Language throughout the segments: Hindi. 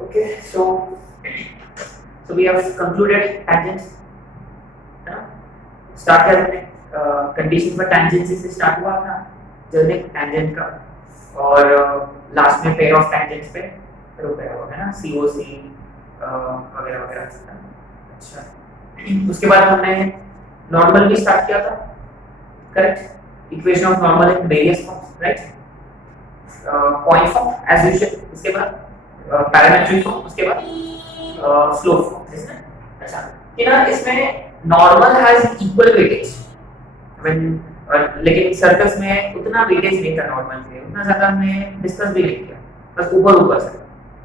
Okay, so we have concluded tangents, है ना? स्टार्ट करते हैं कंडीशन पर टेंजेंसी से स्टार्ट हुआ था जर्नी टेंजेंट का, और लास्ट में पेयर ऑफ टेंजेंट्स पे रुका हुआ है ना, COC वगैरह वगैरह। अच्छा, उसके बाद हमने नॉर्मल भी स्टार्ट किया था, correct? Equation of normal in various forms, right? Point form as usual, उसके बाद पैरामेट्रिक फॉर्म, उसके बाद स्लोप फॉर्म, इसमें अच्छा कि ना इसमें नॉर्मल हैज इक्वल वेटेज, लेकिन सर्कस में उतना वेटेज नहीं था नॉर्मल के लिए, उतना ज्यादा हमने डिस्कस भी नहीं किया, बस ऊपर ऊपर से,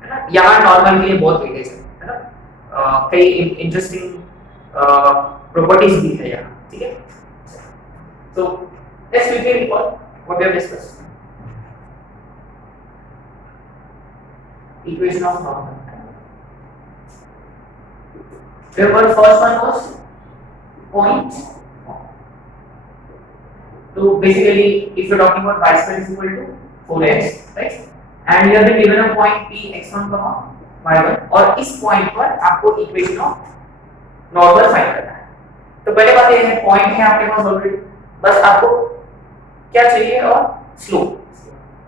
है ना? यहाँ नॉर्मल के लिए बहुत वेटेज है ना? कई इंटरेस्टिंग प्रॉपर्टीज भी है यहाँ, ठीक है? तो let's quickly recall what we have discussed. Equation of normal. Therefore, first one was point. So basically, if you're talking about y square is equal to 4x, right? And you have been given a point P x1, y1, और इस पॉइंट पर आपको इक्वेशन ऑफ नॉर्मल फाइंड करना है। तो पहले बात ये है, पॉइंट है आपके पास ऑलरेडी, बस आपको क्या चाहिए और slope.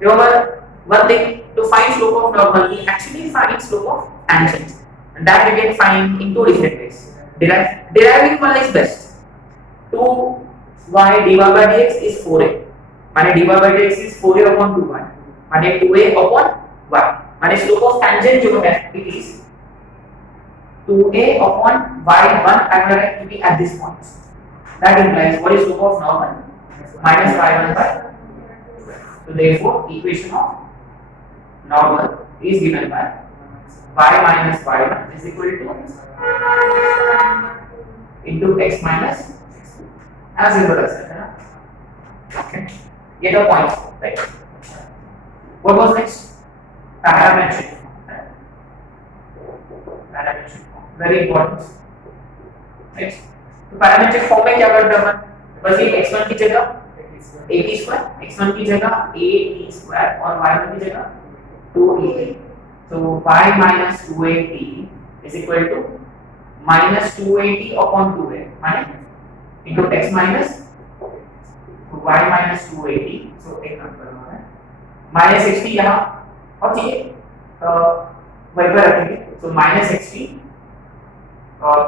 Remember one thing, to find slope of normal, we actually find slope of tangent, and that we can find in two different ways. Deriving one is best. 2y dy by dx is 4a, माने dy by dx is 4a upon 2y, माने 2a upon y, माने slope of tangent जो है it is 2a upon y1 to be at this point. That implies what is slope of normal? Minus y1 by 2. So therefore, equation of normal is given by y minus y1 is equal to into x minus as simple as that, okay? Get a point, right? What was next? Parametric form, right? Parametric form, very important, right? तो parametric form में क्या करते हैं अपन? बस ये x1 की जगह at square, x1 की जगह at square और y1 की जगह 2a. So y minus 2at is equal to minus 2at upon 2a, माने into x minus y minus 2at. So एक नंबर है minus 60 यहाँ और ठीक है वही पर रखेंगे, so minus 60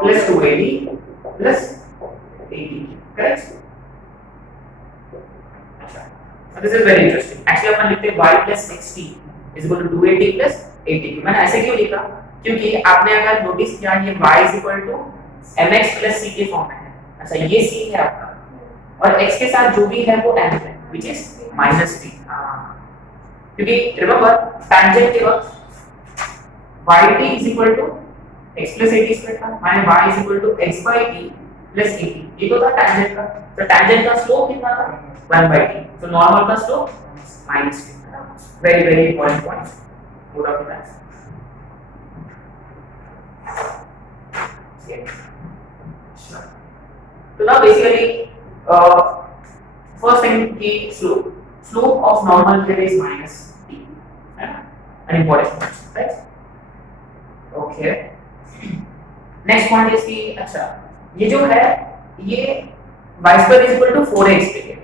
plus 2at plus 80, correct? So this is very interesting. Actually अपन लिखते हैं y plus 60 is equal to 280 plus 80. मैंने ऐसे क्यों लिखा? क्योंकि आपने अगर नोटिस किया ये y is equal to mx plus c के फॉर्म में है। अच्छा, ये c है आपका और x के साथ जो भी है वो m है, which is minus t. क्योंकि remember tangent के वक्त yt is equal to x plus 80 square था, माने y is equal to x by t plus 80. ये तो था tangent का। तो tangent का स्लोप कितना था? 1 by t. तो नॉर्मल का slope minus t. Very very important point. Put up that. Okay. Sure. So now basically, first thing की slope of normal here is minus t. An important point, right? Okay. Next point is कि अच्छा ये जो है ये y square is equal to 4x के लिए,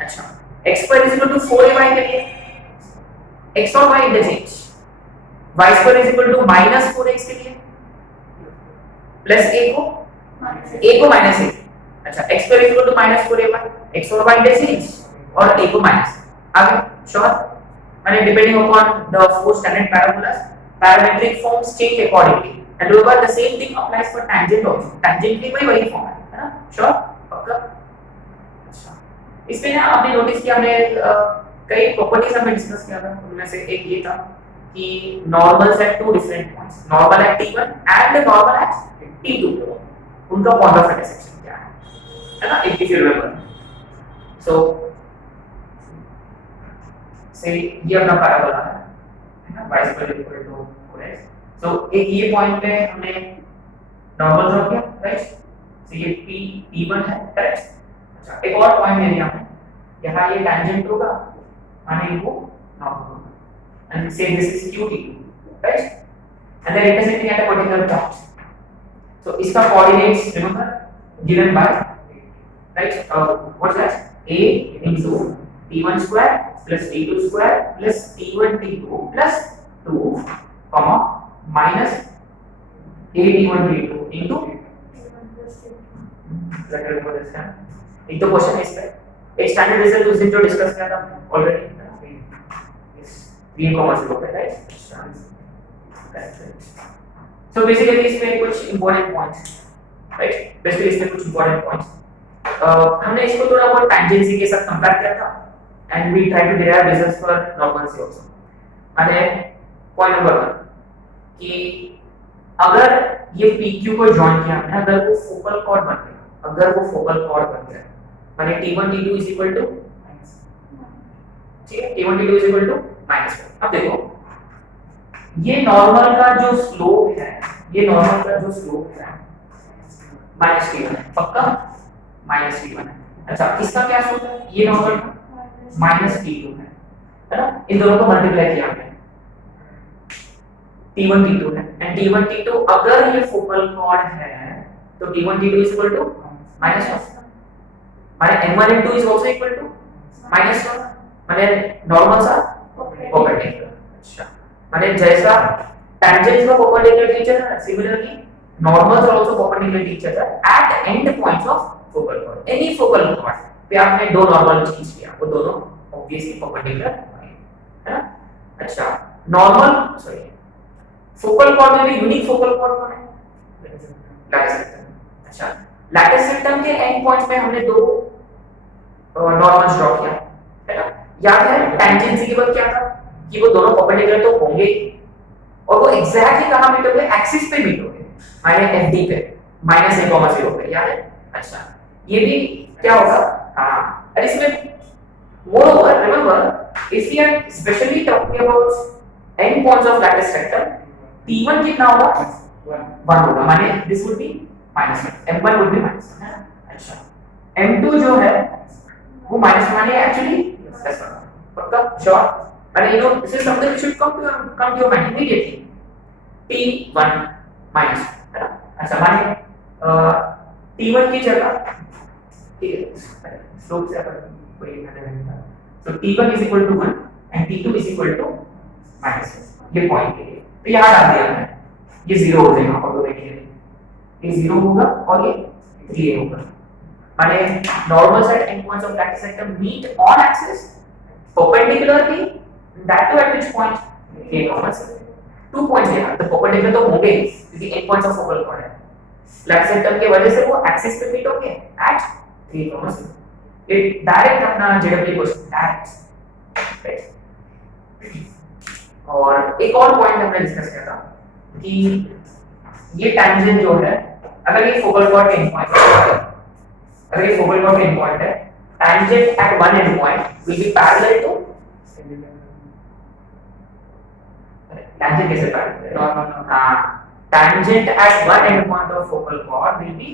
अच्छा x square is equal to 4ay के लिए x और y interchange, y square is equal to minus 4x के लिए प्लस a को minus a, अच्छा x square is equal to minus 4ay, x और y इंटरचेंज और a को minus आगे श्योर, माने depending upon the four standard parabolas parametric forms change accordingly, and remember the same thing applies for tangent also, tangent की वही फॉर्म है ना? श्योर पक्का? अच्छा, इसमें ना आपने नोटिस किया हमने कई प्रॉपर्टीज हमने डिस्कस किया था, उनमें से एक ये था कि normals at two different points, normal at t1 and normal at t2, उनका पॉइंट ऑफ इंटरसेक्शन क्या है ना? इफ यू रिमेंबर, सो से ये अपना पैराबोला है ना, y square equal to 4x। So एक ये पॉइंट पे हमने नॉर्मल ड्रॉ किया, राइट? सो ये p1 है, करेक्ट? अच्छा, एक और पॉइंट ले लिया हमने, यहाँ ये टैंजेंट होगा माने वो नॉर्मल होगा, एंड से this is qt, right? and they're intersecting at a particular point. So इसका coordinates remember given by right what's that a into t1 square plus t2 square plus t1 t2 plus 2 comma minus a t1 t2 into let remember this है एक तो क्वेश्चन है इस पे एक स्टैंडर्ड रिजल्ट उस दिन जो डिस्कस किया था ऑलरेडी इस b कॉमा 0 पे राइट सो बेसिकली इसमें कुछ इंपॉर्टेंट पॉइंट्स राइट बेसिकली इसमें कुछ इंपॉर्टेंट पॉइंट्स हमने इसको थोड़ा बहुत टेंजेंसी के साथ कंपेयर किया था and we try to derive results for normalcy also माने पॉइंट नंबर 1 कि अगर ये PQ को जॉइन किया हमने अगर वो फोकल कॉर्ड बन गया अगर वो फोकल कॉर्ड बन गया माने T1 T2 is equal to ठीक है T1 T2 is equal to -1 अब देखो ये नॉर्मल का जो स्लोप है ये नॉर्मल का जो स्लोप है -t1 पक्का -t1 है अच्छा इसका क्या स्लोप है ये नॉर्मल का -t2 है ना इन दोनों को मल्टीप्लाई किया हमने t1 t2 है एंड t1 t2 अगर ये फोकल कॉर्ड है तो t1 t2 is equal to -1 माने m1 m2 is also equal to -1 माने नॉर्मल सा परपेंडिकुलर अच्छा माने जैसा tangents का perpendicular to each other similarly normals are also perpendicular to each other at end points of focal chord any focal chord पे आपने दो नॉर्मल खींच लिया वो दोनों obviously perpendicular है ना अच्छा नॉर्मल सॉरी फोकल कॉर्ड में भी यूनिक फोकल कॉर्ड कौन है लैटिस सेक्टम अच्छा लैटिस सेक्टम के एंड पॉइंट्स में हमने दो नॉर्मल्स ड्रॉ किया है ना याद है टेंजेंसी के बाद क्या था कि वो दोनों परपेंडिकुलर तो होंगे और वो एग्जैक्टली कहां मीट होंगे एक्सिस पे मीट होंगे माने FD पे -a,0 पे याद है अच्छा ये भी क्या होगा हां और इसमें moreover remember if we are specially talking about end points of lattice sector T1 कितना होगा 1 होगा माने this would be -1 m1 would be -1 है अच्छा m2 जो है वो माइनस माने एक्चुअली प्लस पक्का sure and you know this is something which should come to your mind immediately t1 minus है ना अच्छा मानिए t1 की जगह ठीक है स्लोप से अपन कोई मैंने तो t1 is equal to 1 and t2 is equal to minus ये पॉइंट के लिए तो यहाँ डाल दिया मैंने ये 0 हो जाएगा ऑटोमेटिकली ये 0 होगा और ये 3a होगा माने normal side end points of lattice sector meet on axis perpendicularly that to at which point a comma 2 points है तो perpendicular तो होंगे क्योंकि end points of focal chord है lattice sector के वजह से वो एक्सिस पे मीट होंगे at 3 comma 0 ये डायरेक्ट अपना JW क्वेश्चन डायरेक्ट और एक और पॉइंट हमने डिस्कस किया था कि ये टेंजेंट जो है अगर ये फोकल कॉर्ड के एंड पॉइंट है अगर ये फोकल कॉर्ड के एंड पॉइंट है tangent at one end point will be parallel to tangent कैसे पैरेलल हां tangent at one end point of focal chord will be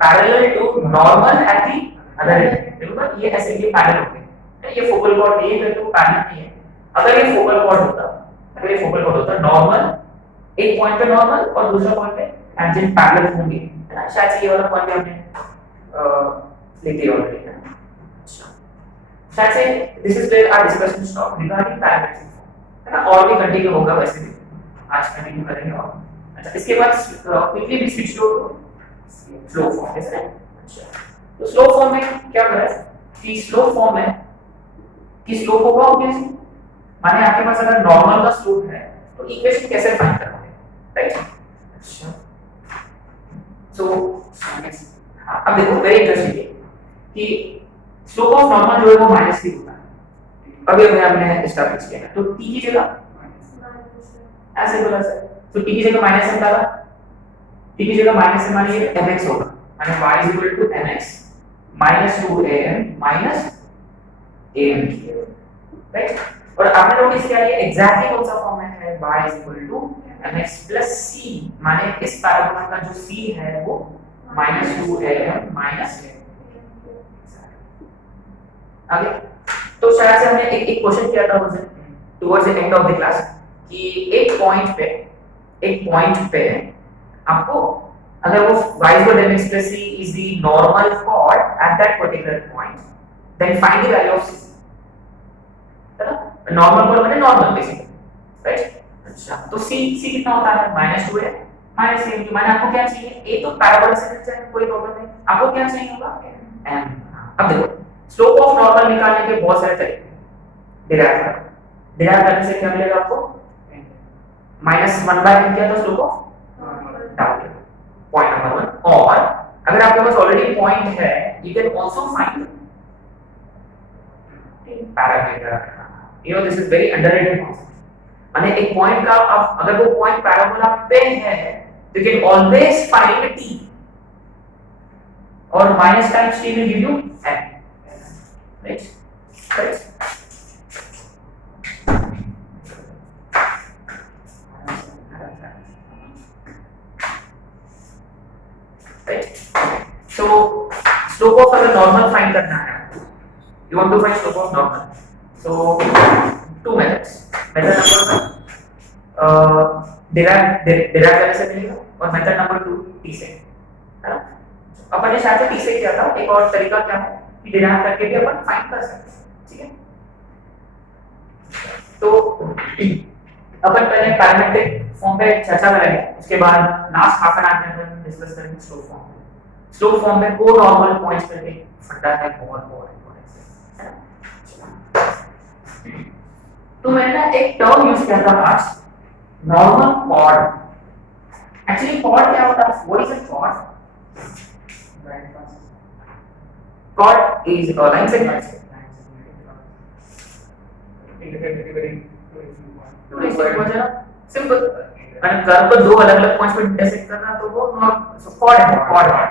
parallel to normal at the other end देखो ये ऐसे ये पैरेलल होंगे ये फोकल कॉर्ड ए है तो पैरेलल नहीं है अगर ये फोकल कॉर्ड होता नॉर्मल एक पॉइंट पे नॉर्मल और दूसरा पॉइंट पे टेंजेंट पैरेलल होंगे है ना शायद से ये वाला पॉइंट हमने लिख दिया ऑलरेडी है अच्छा शायद say this is where our discussion stop regarding parametric है ना और भी कंटिन्यू होगा वैसे भी आज कंटिन्यू करेंगे और अच्छा इसके बाद क्विकली भी स्विच टू स्लो फॉर्म है अच्छा तो स्लो फॉर्म में क्या कर रहा है कि स्लो फॉर्म में कि स्लोप होगा ऑब्वियसली माने आपके पास अगर नॉर्मल का स्लोप है तो इक्वेशन कैसे फाइंड करोगे राइट अच्छा सो अब देखो वेरी इंटरेस्टिंग है कि स्लोप ऑफ नॉर्मल जो है वो -3 होता है अभी हमने एस्टैब्लिश किया है तो t की जगह ऐसे बोला सर तो t की जगह माइनस डाला t की जगह माइनस से मानिए mx होगा माने y mx -2am am right और आपने नोटिस किया ये एग्जैक्टली कौन सा फॉर्म है y mx c माने इस पैराबोला का जो c है वो -2am आगे तो शायद से हमने एक क्वेश्चन किया था उस दिन towards the end of the class कि एक पॉइंट पे एक पॉइंट पे आपको अगर वो y is equal to mx plus c is the normal chord at that particular point, then find the value of c. है ना? नॉर्मल chord मतलब नॉर्मल बेसिकली, राइट? अच्छा, तो c कितना होता है? -2 है, -3 माने आपको क्या चाहिए? a तो पैराबोला से मिल जाएगा, कोई प्रॉब्लम नहीं। आपको क्या चाहिए होगा? m। अब देखो, स्लोप ऑफ नॉर्मल निकालने के बहुत सारे तरीके डिराइव करने से क्या मिलेगा आपको? -1/n क्या था slope of down, point number 1। और अगर आपके पास ऑलरेडी पॉइंट है, you can also find parameter. You know this is very underrated concept. माने एक पॉइंट का आप अगर वो पॉइंट पैराबोला पे है, you can always find t, और minus times t will give you n, right? Right? So slope of अगर normal find करना है, you want to find slope of normal, so two methods। method number 1 derive करने से मिलेगा, और method number 2 t से, है ना? अपन ने शायद t से किया था। एक और तरीका क्या है कि derive करके भी अपन find कर सकते हैं, ठीक है? तो अपन पहले पैरामीट्रिक फॉर्म पे चर्चा करेंगे, उसके बाद लास्ट हाफ एन आवर में अपन डिस्कस करेंगे स्लोप फॉर्म। स्लोप फॉर्म में को नॉर्मल पॉइंट्स करके फंडा है, बहुत इंपॉर्टेंट है ना? तो मैंने ना एक टर्म यूज किया था आज, नॉर्मल कॉर्ड। एक्चुअली कॉर्ड क्या होता है? What is a chord? Chord is a line segment. Simple, मैंने कर्व को दो अलग-अलग पॉइंट्स पे इंटरसेक्ट करना, तो वो कॉर्ड है, कॉर्ड है।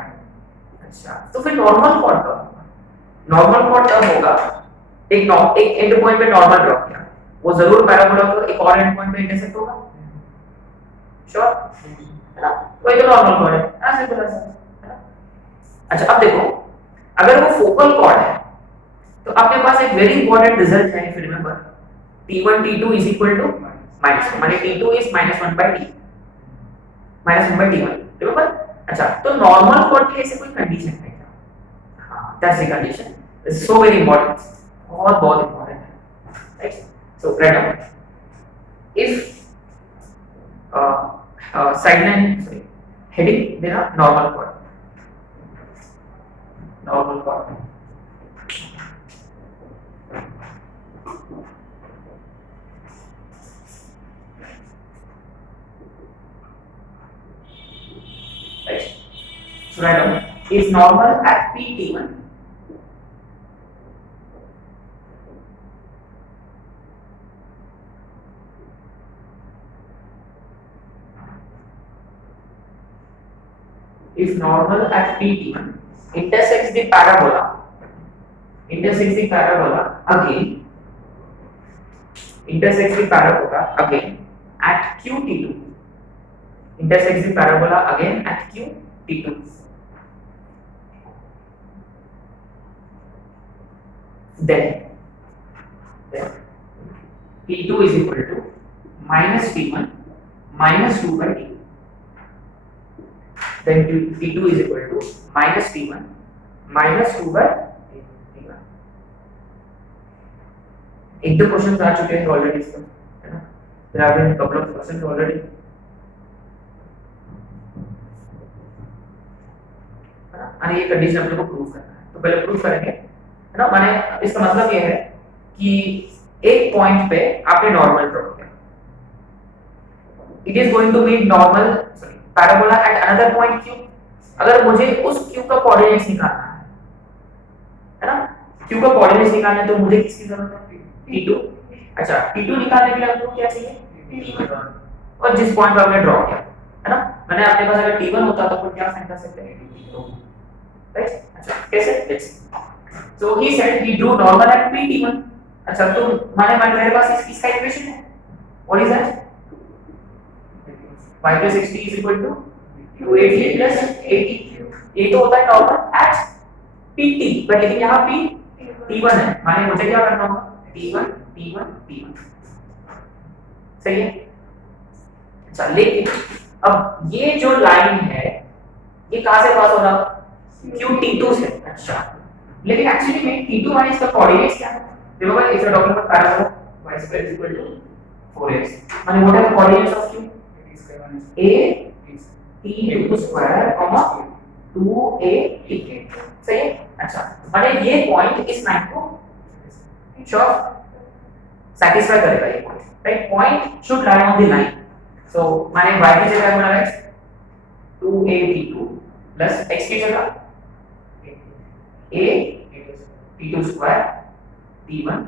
अच्छा, तो फिर नॉर्मल कॉर्ड का नॉर्मल कॉर्ड तब होगा एक एंड पॉइंट पे नॉर्मल ड्रॉ किया, वो जरूर पैराबोला को एक और एंड पॉइंट पे इंटरसेक्ट होगा, श्योर है ना? वही तो नॉर्मल कॉर्ड है, ऐसे बोला है ना? अच्छा, अब देखो, अगर वो फोकल कॉर्ड है तो आपके पास एक वेरी इंपॉर्टेंट रिजल्ट है, if you remember, t1 t2 is equal to -1, माने t2 is -1/t, -1/t1, remember? अच्छा, तो नॉर्मल कॉर्ड के लिए ऐसे कोई कंडीशन है क्या? हाँ, that's the condition, it's so very important, बहुत इंपॉर्टेंट है, right? So write down, if sideline sorry heading देना normal chord right? So write down is normal at PT1 if normal at PT1 intersects the parabola again at QT2, intersects the parabola again at QT2, then T2 is equal to -T1 -2/t, then T2 is equal to -T1 -2/t1। एक दो क्वेश्चंस आ चुके हैं ऑलरेडी इसका, है ना? There have been couple of questions already, है ना? और ये कंडीशन हम लोग को प्रूव करना है, तो पहले प्रूव करेंगे, है ना? माने इसका मतलब ये है कि एक पॉइंट पे आपने नॉर्मल ड्रॉ किया, it is going to meet normal sorry parabola at another point q। अगर मुझे उस q का कोऑर्डिनेट्स निकालना है ना? q का कोऑर्डिनेट्स निकालना है तो मुझे किसकी जरूरत है? t2। अच्छा, t2 निकालने के लिए आपको क्या चाहिए? t1, और जिस पॉइंट पे आपने ड्रॉ किया, है ना? मैंने आपके पास अगर t1 होता तो फिर क्या फाइंड कर सकते हैं? t2, right? अच्छा, कैसे? Let's so he said he Drew normal eight pt1। अच्छा, तो माने मेरे पास इसका इक्वेशन है, what is that? y plus 60 is equal to 280 plus 80, ये तो होता है नॉर्मल एट pt, बट लेकिन यहाँ p t1 है, माने मुझे क्या करना होगा? t1 t1 t1, सही है? अच्छा लेकिन अब ये जो लाइन है ये कहां से पास हो रहा क्यों T2 से अच्छा लेकिन एक्चुअली में T2 माइनस का कोऑर्डिनेट्स क्या है remember if you are talking about parabola y square is equal to 4x and what are the coordinates of q a t2 square comma 2a t सही है अच्छा माने ये पॉइंट इस लाइन को श्योर satisfy करेगा ये point right point should lie on the line so माने y की जगह बना है 2a t2 plus x की जगह a t2 square t1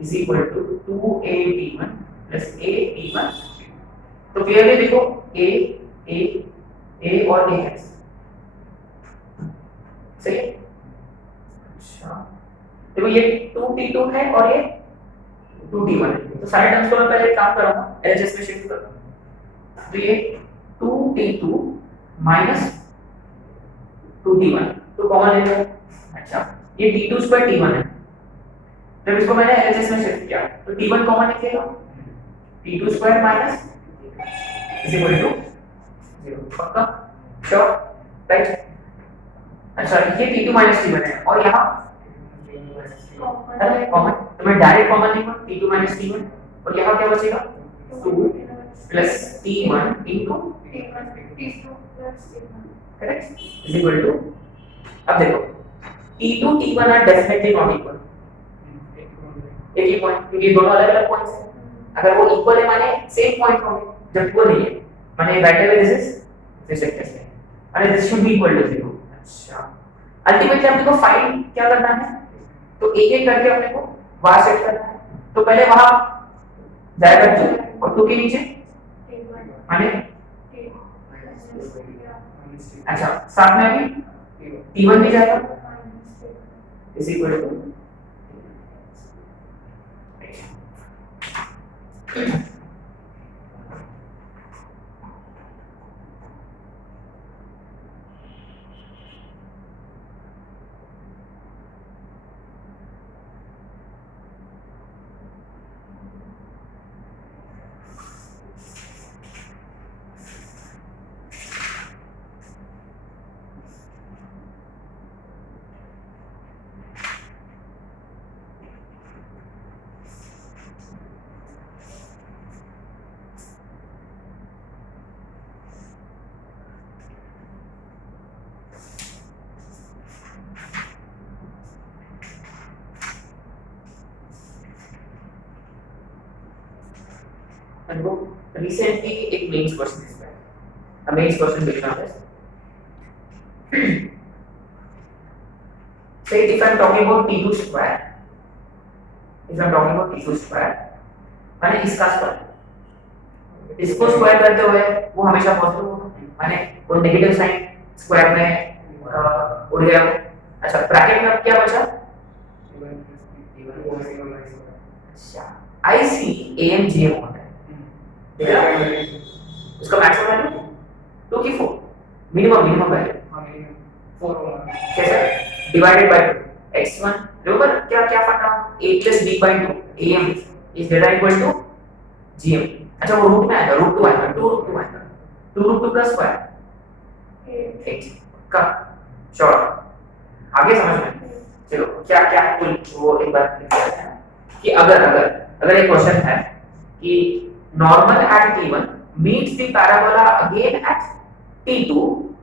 is equal to 2a t1 plus a t1 तो क्लियरली देखो a और a कैंसिल सही है अच्छा देखो ये 2t2 है और ये 2t1 है तो सारे टर्म्स को मैं पहले काम करूंगा एलएचएस में शिफ्ट करूंगा तो ये 2t2 minus 2t1 तो कॉमन ले लो अच्छा ये t2 स्क्वायर t1 है जब इसको मैंने एलएचएस में शिफ्ट किया तो t1 कॉमन निकलेगा t2 square minus is equal to 0 पक्का श्योर राइट अच्छा ये t2 माइनस t1 है और यहाँ कॉमन तो मैं डायरेक्ट कॉमन लिखूंगा t2 माइनस t1 और यहाँ क्या बचेगा 2 plus t1 into t2 correct is equal to अब देखो t2 t1 are definitely not equal एक ही पॉइंट क्योंकि दोनों अलग अलग पॉइंट्स हैं अगर वो इक्वल है माने सेम पॉइंट होंगे जब वो नहीं है माने राइट अवे दिस वेक्टर है अरे this should be equal to 0 अच्छा अल्टीमेटली अपने को फाइंड क्या करना है तो एक एक करके अपने को वहां सेट करना है तो पहले वहां जाएगा 2 और 2 के नीचे माने अच्छा साथ में अभी t1 भी जाएगा इज इक्वल टू वो रिसेंटली एक मेंस क्वेश्चन इस पे मेंस क्वेश्चन देखना है say if I'm talking about t2 square if I'm talking about t2 square माने इसका स्क्वायर इसको स्क्वायर करते हुए वो हमेशा पॉजिटिव होगा माने वो नेगेटिव साइन स्क्वायर में उड़ गया वो अच्छा ब्रैकेट में अब क्या बचा अच्छा I see AM GM होता है इसका मैक्सिमम वैल्यू 2 की 4 मिनिमम वैल्यू हां मिनिमम 4 होगा कैसे डिवाइडेड बाय x1 रिमेंबर क्या फंडा a + b / 2 am is greater equal to gm अच्छा वो रूट में आएगा रूट 2 आएगा 2 रूट 2 आएगा 2 रूट 2 का स्क्वायर 8 का शॉर्ट आगे समझ में चलो क्या वो एक बार लिख देते हैं कि अगर एक क्वेश्चन है कि normal at t1 meets the parabola again at t2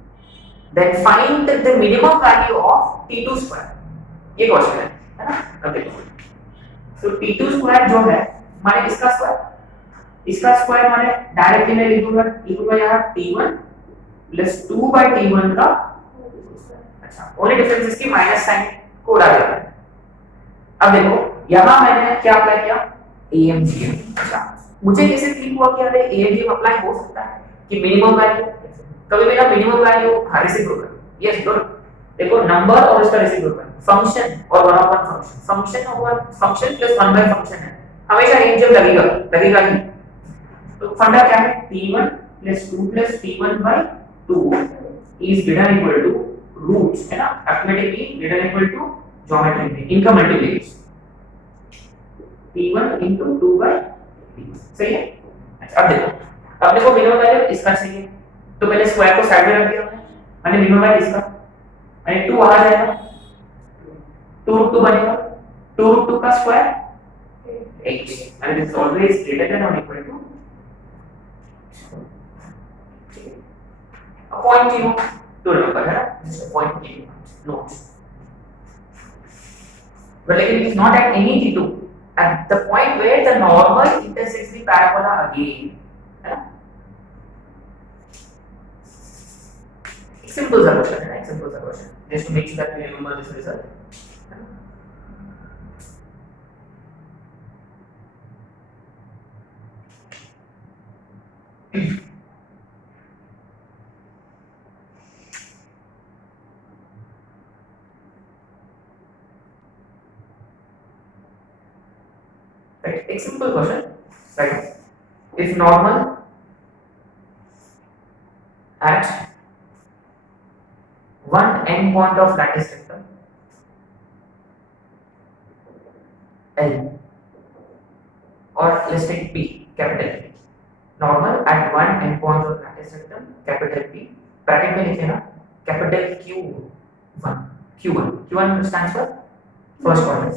then find the minimum value of t2 square ये क्वेश्चन है ना अब देखो तो t2 स्क्वायर जो है माने इसका स्क्वायर माने डायरेक्टली मैं लिखूंगा यहाँ t1 प्लस 2 by t1 का अच्छा ओनली डिफरेंस इसकी माइनस साइन को उड़ा देता है अब देखो यहाँ मैंने क्या अप्लाई किया amgm अच्छा मुझे कैसे क्लिक हुआ कि अरे amgm अप्लाई हो सकता है कि मिनिमम वैल्यू कभी मेरा minimum value reciprocal yes good देखो नंबर और इसका रेसिप्रोकल फंक्शन और 1 upon function plus 1 by function है हमेशा amgm लगेगा ही तो फंडा क्या है t1 + 2 + t1 by 2 is greater equal to roots है ना अर्थमेटिकली greater equal to ज्योमेट्री में इनका मल्टीप्लिकेशन t1 * 2 by t1 सही है अच्छा अब देखो अब देखो मिनिमम वैल्यू इसका चाहिए, तो पहले स्क्वायर को साइड में रख दिया मैंने, मिनिमम वैल्यू इसका, यानी 2 आ जाएगा, 2√2 बनेगा, 2√2 का square 8, and it is always greater than or equal to a point you to remember है ना, just a point you note. But like it is not at any t2, at the point where the normal intersects the parabola again, है ना? Simple सा question है ना, simple सा question, just to make sure that we remember this result. Right, a simple question, right? If normal at one end point of lattice rectum L, or let's take P, capital P, normal at one end point of lattice rectum capital P, bracket में लिखे ना capital Q1, Q1 stands for first quadrant,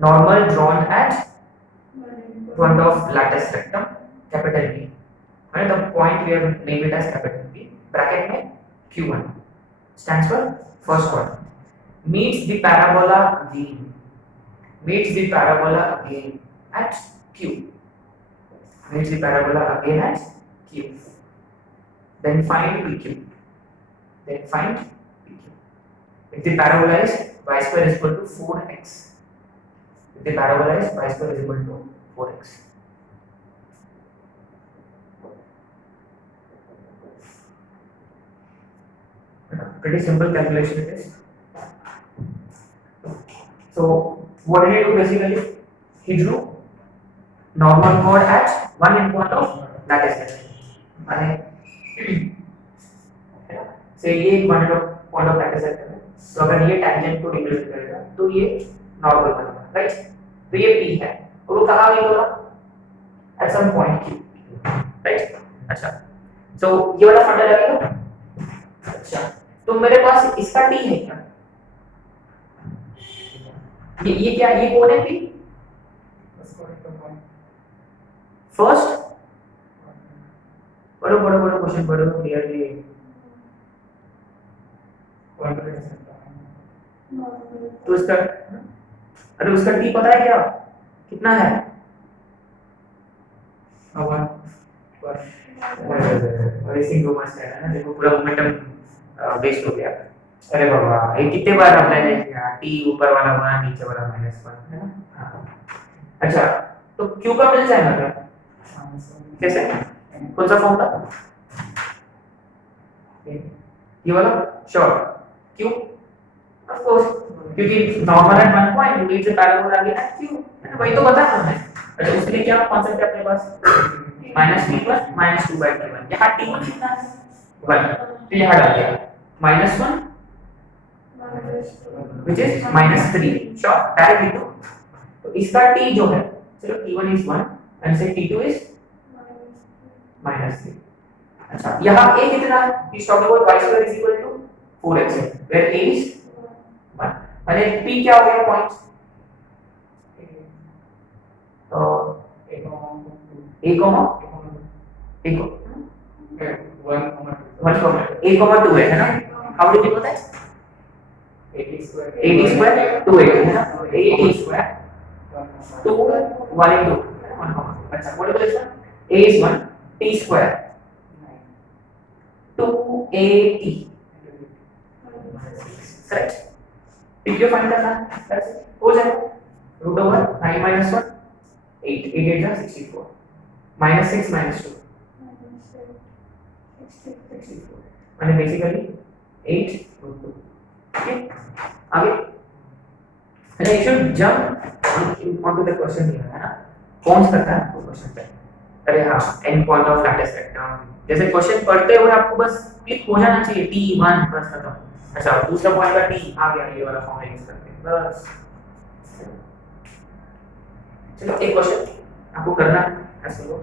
normal drawn at point of lattice rectum capital P, and the point we have named it as capital P, bracket में Q1 stands for first quadrant, meets the parabola again at Q, meets the parabola again at Q, then find PQ, if the parabola is y square is equal to 4x, if the parabola is y square is equal to 4x. Pretty simple calculation it is. So what did he do basically? He drew normal chord at one endpoint of lattice rectum. माने से ये एक point of lattice rectum है, तो अगर ये tangent को represent करेगा तो ये normal बनेगा, right? तो ये P है और वो कहाँ गई होगा? At some point Q, right? अच्छा, so ये वाला फंडा लगेगा। अच्छा, तो मेरे पास इसका T है क्या? ये क्या, ये कौन है P? फर्स्ट बड़ो क्वेश्चन पढ़ो क्लियरली। तो इसका, अरे उसका T पता है क्या कितना है? देखो पूरा मोमेंटम वेस्ट हो गया। अरे बाबा ये कितने बार हमने किया, T ऊपर वाला 1 नीचे वाला -1 है ना। हाँ अच्छा, तो Q का मिल जाएगा क्या? कैसे, कौन सा फॉर्म था ये वाला? श्योर, क्यों? ऑफ कोर्स, क्योंकि नॉर्मल एट वन पॉइंट नीचे पैराबोला आगे एट क्यू, मैंने वही तो बताया हमें। अच्छा उसके लिए क्या कांसेप्ट है अपने पास? -t1 -2/t1, यहाँ t1 कितना है? 1, तो यहाँ डाल दिया -1 which is -3, श्योर डायरेक्टली। तो इसका t जो है, चलो t1 is 1 and say t2 is -3। अच्छा यहाँ a कितना है? इस टॉपिक को y square is equal to 4x है, where a is 1, अरे p क्या हो गया पॉइंट? तो a comma 2 है ना? How do we know that? 80 square 280 है ना? 80 square 2 1 into 1 comma, अच्छा what is this? a is 1, t square 280, correct? if you find करना that's it, हो जाएगा √9 -1 8 8 8 is 64 -6 -2 64, and basically 8√2। okay, आगे and you should jump onto the question here है ना, कौन करता है आपको क्वेश्चन पे? अरे हाँ, and point of lattice rectum, जैसे क्वेश्चन पढ़ते हुए आपको बस क्लिक हो जाना चाहिए t1 बस खत्म। अच्छा दूसरा पॉइंट का t आ गया, ये वाला फॉर्म यूज करते हैं बस। चलो एक क्वेश्चन आपको करना है, ऐसे लो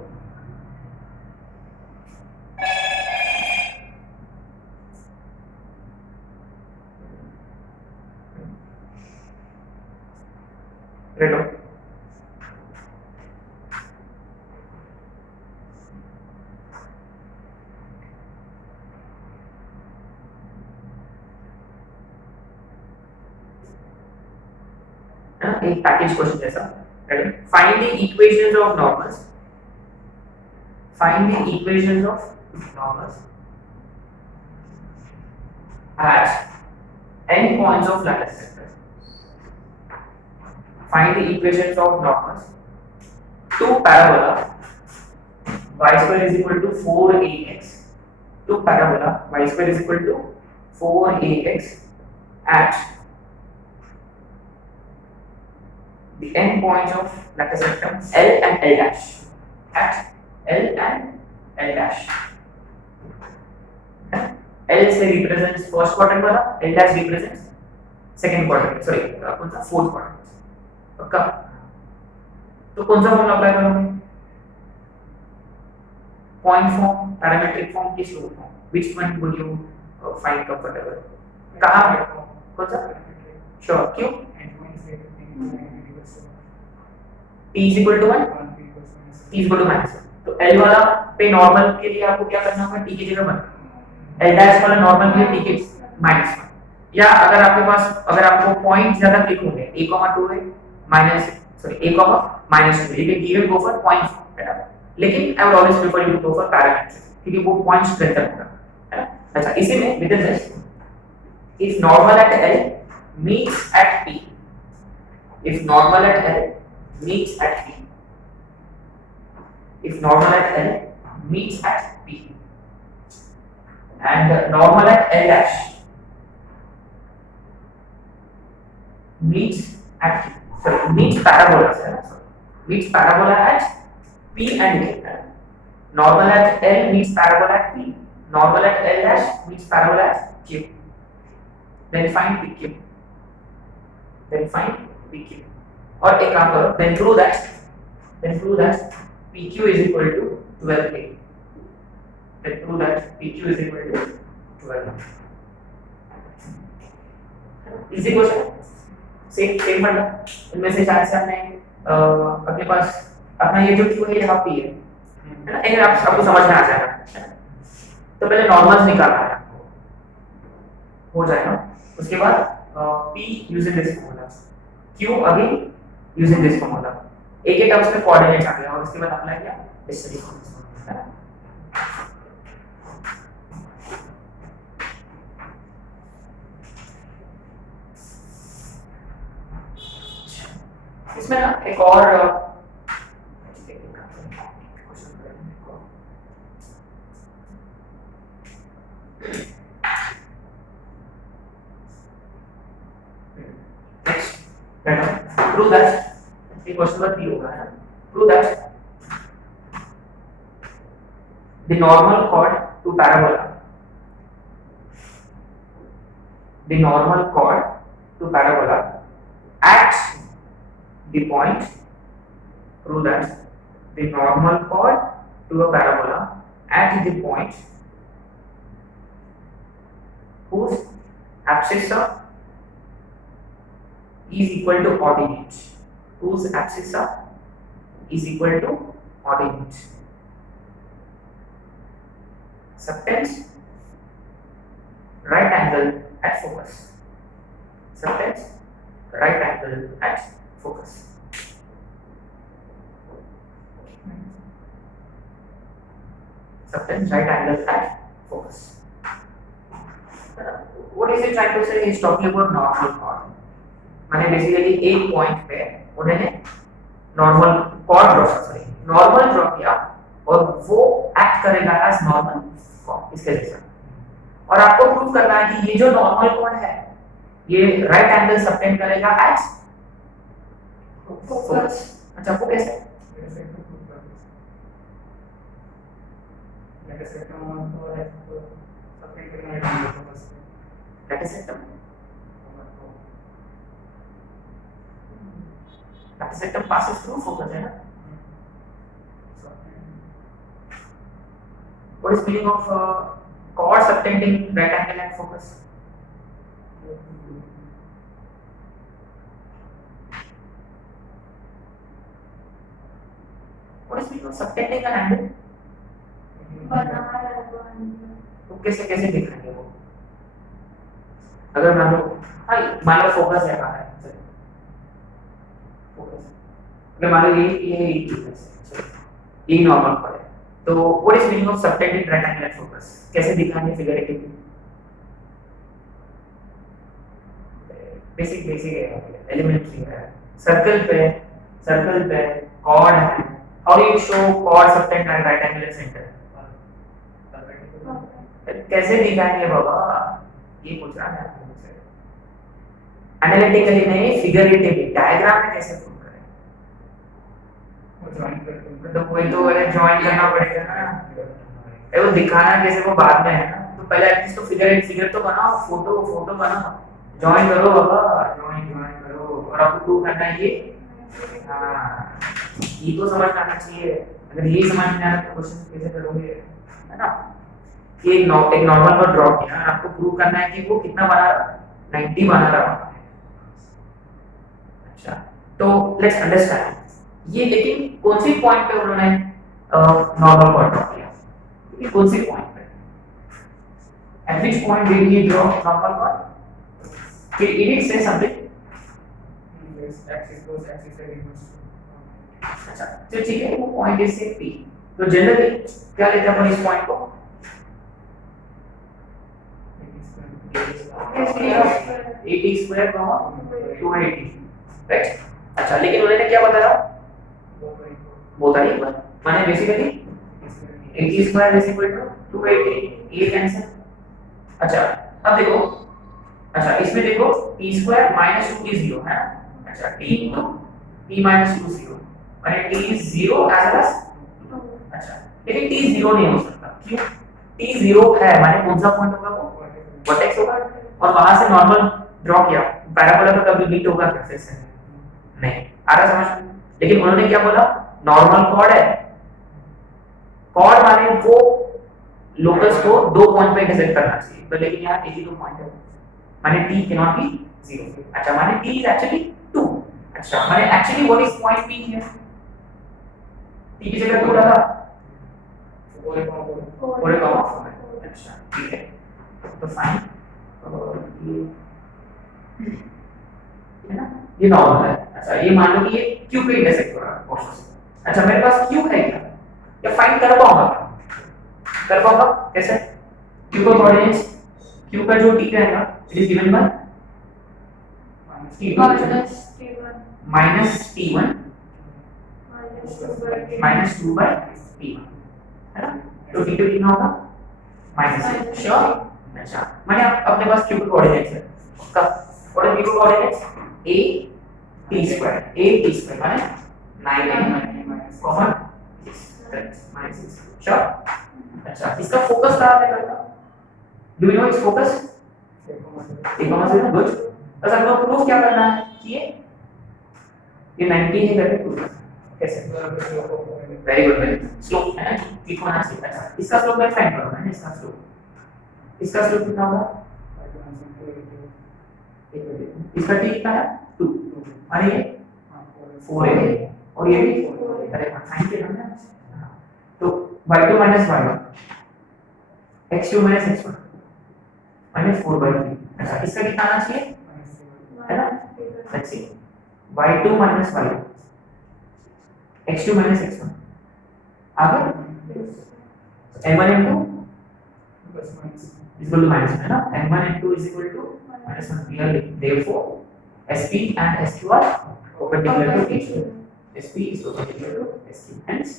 एक पैकेज क्वेश्चन जैसा। Find the equations of normals, find the equations of normals at n points of lattice sector. Find the equations of normals to parabola y square is equal to 4ax, to parabola y square is equal to 4ax at the n points of lattice sector L and L dash, at L and L dash. L से represents first quadrant वाला, L dash represents second quadrant, sorry कौन सा fourth quadrant, पक्का? तो कौन सा फॉर्मूला अप्लाई करोगे? पॉइंट फॉर्म, पैरामीट्रिक फॉर्म की slope form, which one would you find comfortable? कहाँ पे? कौन सा? Sure, क्यों? T is equal to 1, T is equal to minus 1, तो L वाला पे नॉर्मल के लिए आपको क्या करना होगा? T की जगह 1, L डैश वाला नॉर्मल के लिए T के माइनस 1, या अगर आपके पास, अगर आपको पॉइंट ज्यादा क्लिक होंगे a,2 है minus, sorry a,-2, you can even go for point बेटा, लेकिन I would always prefer you to go for parametric क्योंकि वो पॉइंट स्ट्रेंथन होगा, है ना? अच्छा, इसी में with this, if normal at L meets at P, if normal at L meets at P, if normal at L meets at P and normal at L dash meets at Q, sorry, meets parabola, sorry, meets parabola at P and Q. Normal at L meets parabola at P, normal at L dash meets parabola at Q. Then find PQ. Then find PQ. और एक काम करो, then prove that PQ is equal to 12a. Then prove that PQ is equal to 12. Easy question. Same बना, इनमें से शायद से हमने अपने पास अपना ये जो Q है यहाँ P है ना, एक आपको समझ में आ जाएगा। तो पहले नॉर्मल्स निकालना है आपको, हो जाएगा। उसके बाद P using this formula, Q again using this formula, एक एक टर्म्स में कोऑर्डिनेट्स आ गया और उसके बाद अप्लाई किया डिस्टेंस फॉर्मूला, है ना? इसमें ना एक और prove that, ये क्वेश्चन नंबर 3 होगा, है ना? Prove that the normal chord to parabola, the normal chord to parabola at the point, prove that the normal chord to a parabola at the point whose abscissa is equal to ordinate, whose abscissa is equal to ordinate, subtends right angle at focus, subtends right angle at focus. Subtends right angle at focus. What is he trying to say? He is talking about normal chord. मैंने बेसिकली एक पॉइंट पे उन्होंने normal cord draw, sorry normal draw किया और वो एक्ट करेगा एज नॉर्मल कॉर्ड, इसके जैसा। और आपको प्रूव करना है कि ये जो नॉर्मल कॉर्ड है ये राइट एंगल सबटेंड करेगा एज फोकस। अच्छा, वो कैसे? Septum passes through focus, है ना? What is meaning of chord subtending right angle at focus? What is meaning of subtending an angle? तो कैसे दिखाएंगे वो? अगर मान लो फोकस है कहाँ है, अगर मान लो ये नॉर्मल कॉर्ड है, तो what is meaning of subtended rectangular focus, कैसे दिखाएंगे फिगरेटिवली? बेसिक बेसिक है, एलिमेंट्री है। सर्कल पे कॉर्ड है, how you show chord subtended rectangular centre, कैसे दिखाएंगे बाबा, ये पूछ रहा है आपसे। एनालिटिकली नहीं, फिगरेटिवली डायग्राम में कैसे प्रूव करें? वो जॉइन करके, तो वही तो अरे जॉइन करना पड़ेगा ना, वो दिखाना कैसे वो बाद में है ना, तो पहले एटलीस्ट तो फिगर तो बनाओ, फोटो बनाओ, जॉइन करो बाबा, जॉइन करो। और आपको प्रूव करना है ये, हाँ ये तो समझ आना चाहिए। अगर ये समझ नहीं आया तो क्वेश्चन कैसे करोगे, है ना? ये एक नॉर्मल को ड्रॉ किया, आपको प्रूव करना है कि वो कितना बना रहा, 90 बना रहा है। अच्छा, तो लेट्स अंडरस्टैंड ये, लेकिन कौन सी पॉइंट पे उन्होंने नॉर्मल को ड्रॉ किया, ये कौन सी पॉइंट पे, eight which point did he draw normal को? फिर इट से समथिंग अच्छा, तो ठीक है, वो पॉइंट इज से P, तो जनरली क्या लेते हैं अपन इस पॉइंट को, 80 स्क्वायर 280, राइट? अच्छा, लेकिन उन्होंने क्या बताया, वो था नहीं, माने basically 80 square is equal to 280, ये कैंसिल। अच्छा, अब देखो, अच्छा इसमें देखो t स्क्वायर -2 is 0 है ना? अच्छा, t into t minus 2 0, माने t is 0 as well as 2। अच्छा, लेकिन t 0 नहीं हो सकता, क्यों? t 0 है माने कौन सा पॉइंट होगा, वो वर्टेक्स होगा, और वहां से नॉर्मल ड्रॉ किया, पैराबोला का कभी मीट होगा क्या फिर से? नहीं आ रहा समझ? लेकिन उन्होंने क्या बोला, नॉर्मल कॉर्ड है, कॉर्ड माने वो लोकस को दो पॉइंट पे इंटरसेक्ट करना चाहिए, तो लेकिन यहाँ एक ही दो पॉइंट है, माने t cannot be 0। अच्छा, माने t is actually 2। अच्छा, माने actually what is point P here? t की जगह 2 डाला, 4 अच्छा ठीक है, तो फाइन, है ना, ये नॉर्मल है। अच्छा, ये मान लो कि ये q पे इंटरसेक्ट हो रहा है। अच्छा, मेरे पास q है क्या, या फाइंड कर पाऊंगा कैसे? q का कोऑर्डिनेट्स, q का जो t रहेगा it is given by minus t1 minus 2 by t1, है ना? तो t2 कितना होगा, माइनस, श्योर? अच्छा, माने अपने पास q का कोऑर्डिनेट्स है, उसका और q का कोऑर्डिनेट्स a t स्क्वायर माने 9 कॉमन माइनस, श्योर? अच्छा, इसका फोकस कहां पे करता, do you know it's focus? Good. बस आपको प्रूफ क्या करना है कि ये 90 है करके प्रूफ, कैसे? वेरी गुड, स्लोप है ना, ठीक होना चाहिए। अच्छा, इसका स्लोप मैं फाइंड करूंगा ना, इसका स्लोप कितना होगा, इसका t कितना है 2, और ये 4 है, और ये भी 4, अरे फाइंड किया हमने। तो y2 minus y1 x2 minus x1 minus 4/3। अच्छा, इसका कितना आना चाहिए, है ना? Let's see, y2 minus y1 x2 minus x1 आगे m1 m2 is equal to minus, है ना? m1 m2 is equal to -1 clearly, therefore sp and sq are perpendicular to each other, sp is perpendicular to sq, hence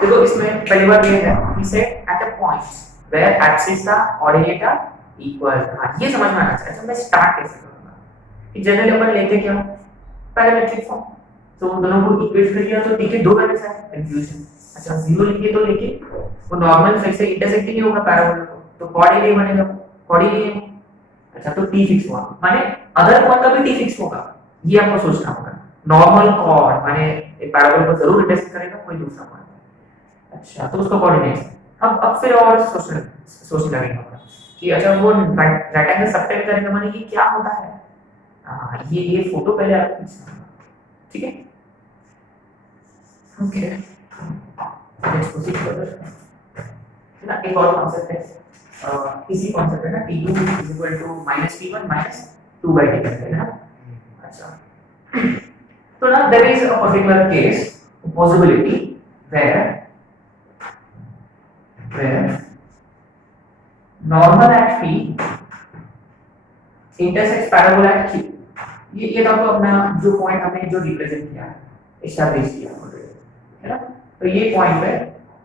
देखो इसमें पहली बात ये है कि set at a point where axis are ordinate are equal। हां, ये समझ में आना चाहिए। अच्छा, मैं स्टार्ट कैसे करूंगा कि जनरली अपन लेते क्या, पैरामेट्रिक फॉर्म, तो दोनों को इक्वेट कर दिया तो t के दो वैल्यूज है, कंफ्यूजन। अच्छा, 0 लिखे तो लेकिन वो नॉर्मल फिर से इंटरसेक्ट नहीं होगा पैराबोला को, तो कॉर्ड ही नहीं बनेगा, कॉर्ड ही नहीं है। अच्छा, तो t फिक्स हुआ, माने अदर पॉइंट का भी t फिक्स होगा, ये आपको सोचना होगा। नॉर्मल कॉर्ड माने पैराबोला को जरूर इंटरसेक्ट करेगा कोई दूसरा पॉइंट। अच्छा, तो उसका कोऑर्डिनेट्स अब फिर और सोचने लगेगा कि अच्छा वो राइट एंगल सबटेंड करेंगे, माने ये क्या होता है। हां, ये फोटो पहले आप खींचना, ठीक है? Okay, let's proceed further. ना एक और कांसेप्ट है, इसी कांसेप्ट है ना, t2 = -t1 - 2/t करते हैं ना। अच्छा, So now there is a particular case, a possibility where normal at P intersects parabola at Q. ये तो आपको अपना जो पॉइंट हमने जो रिप्रेजेंट किया एस्टैब्लिश किया ऑलरेडी, है ना। तो ये पॉइंट पे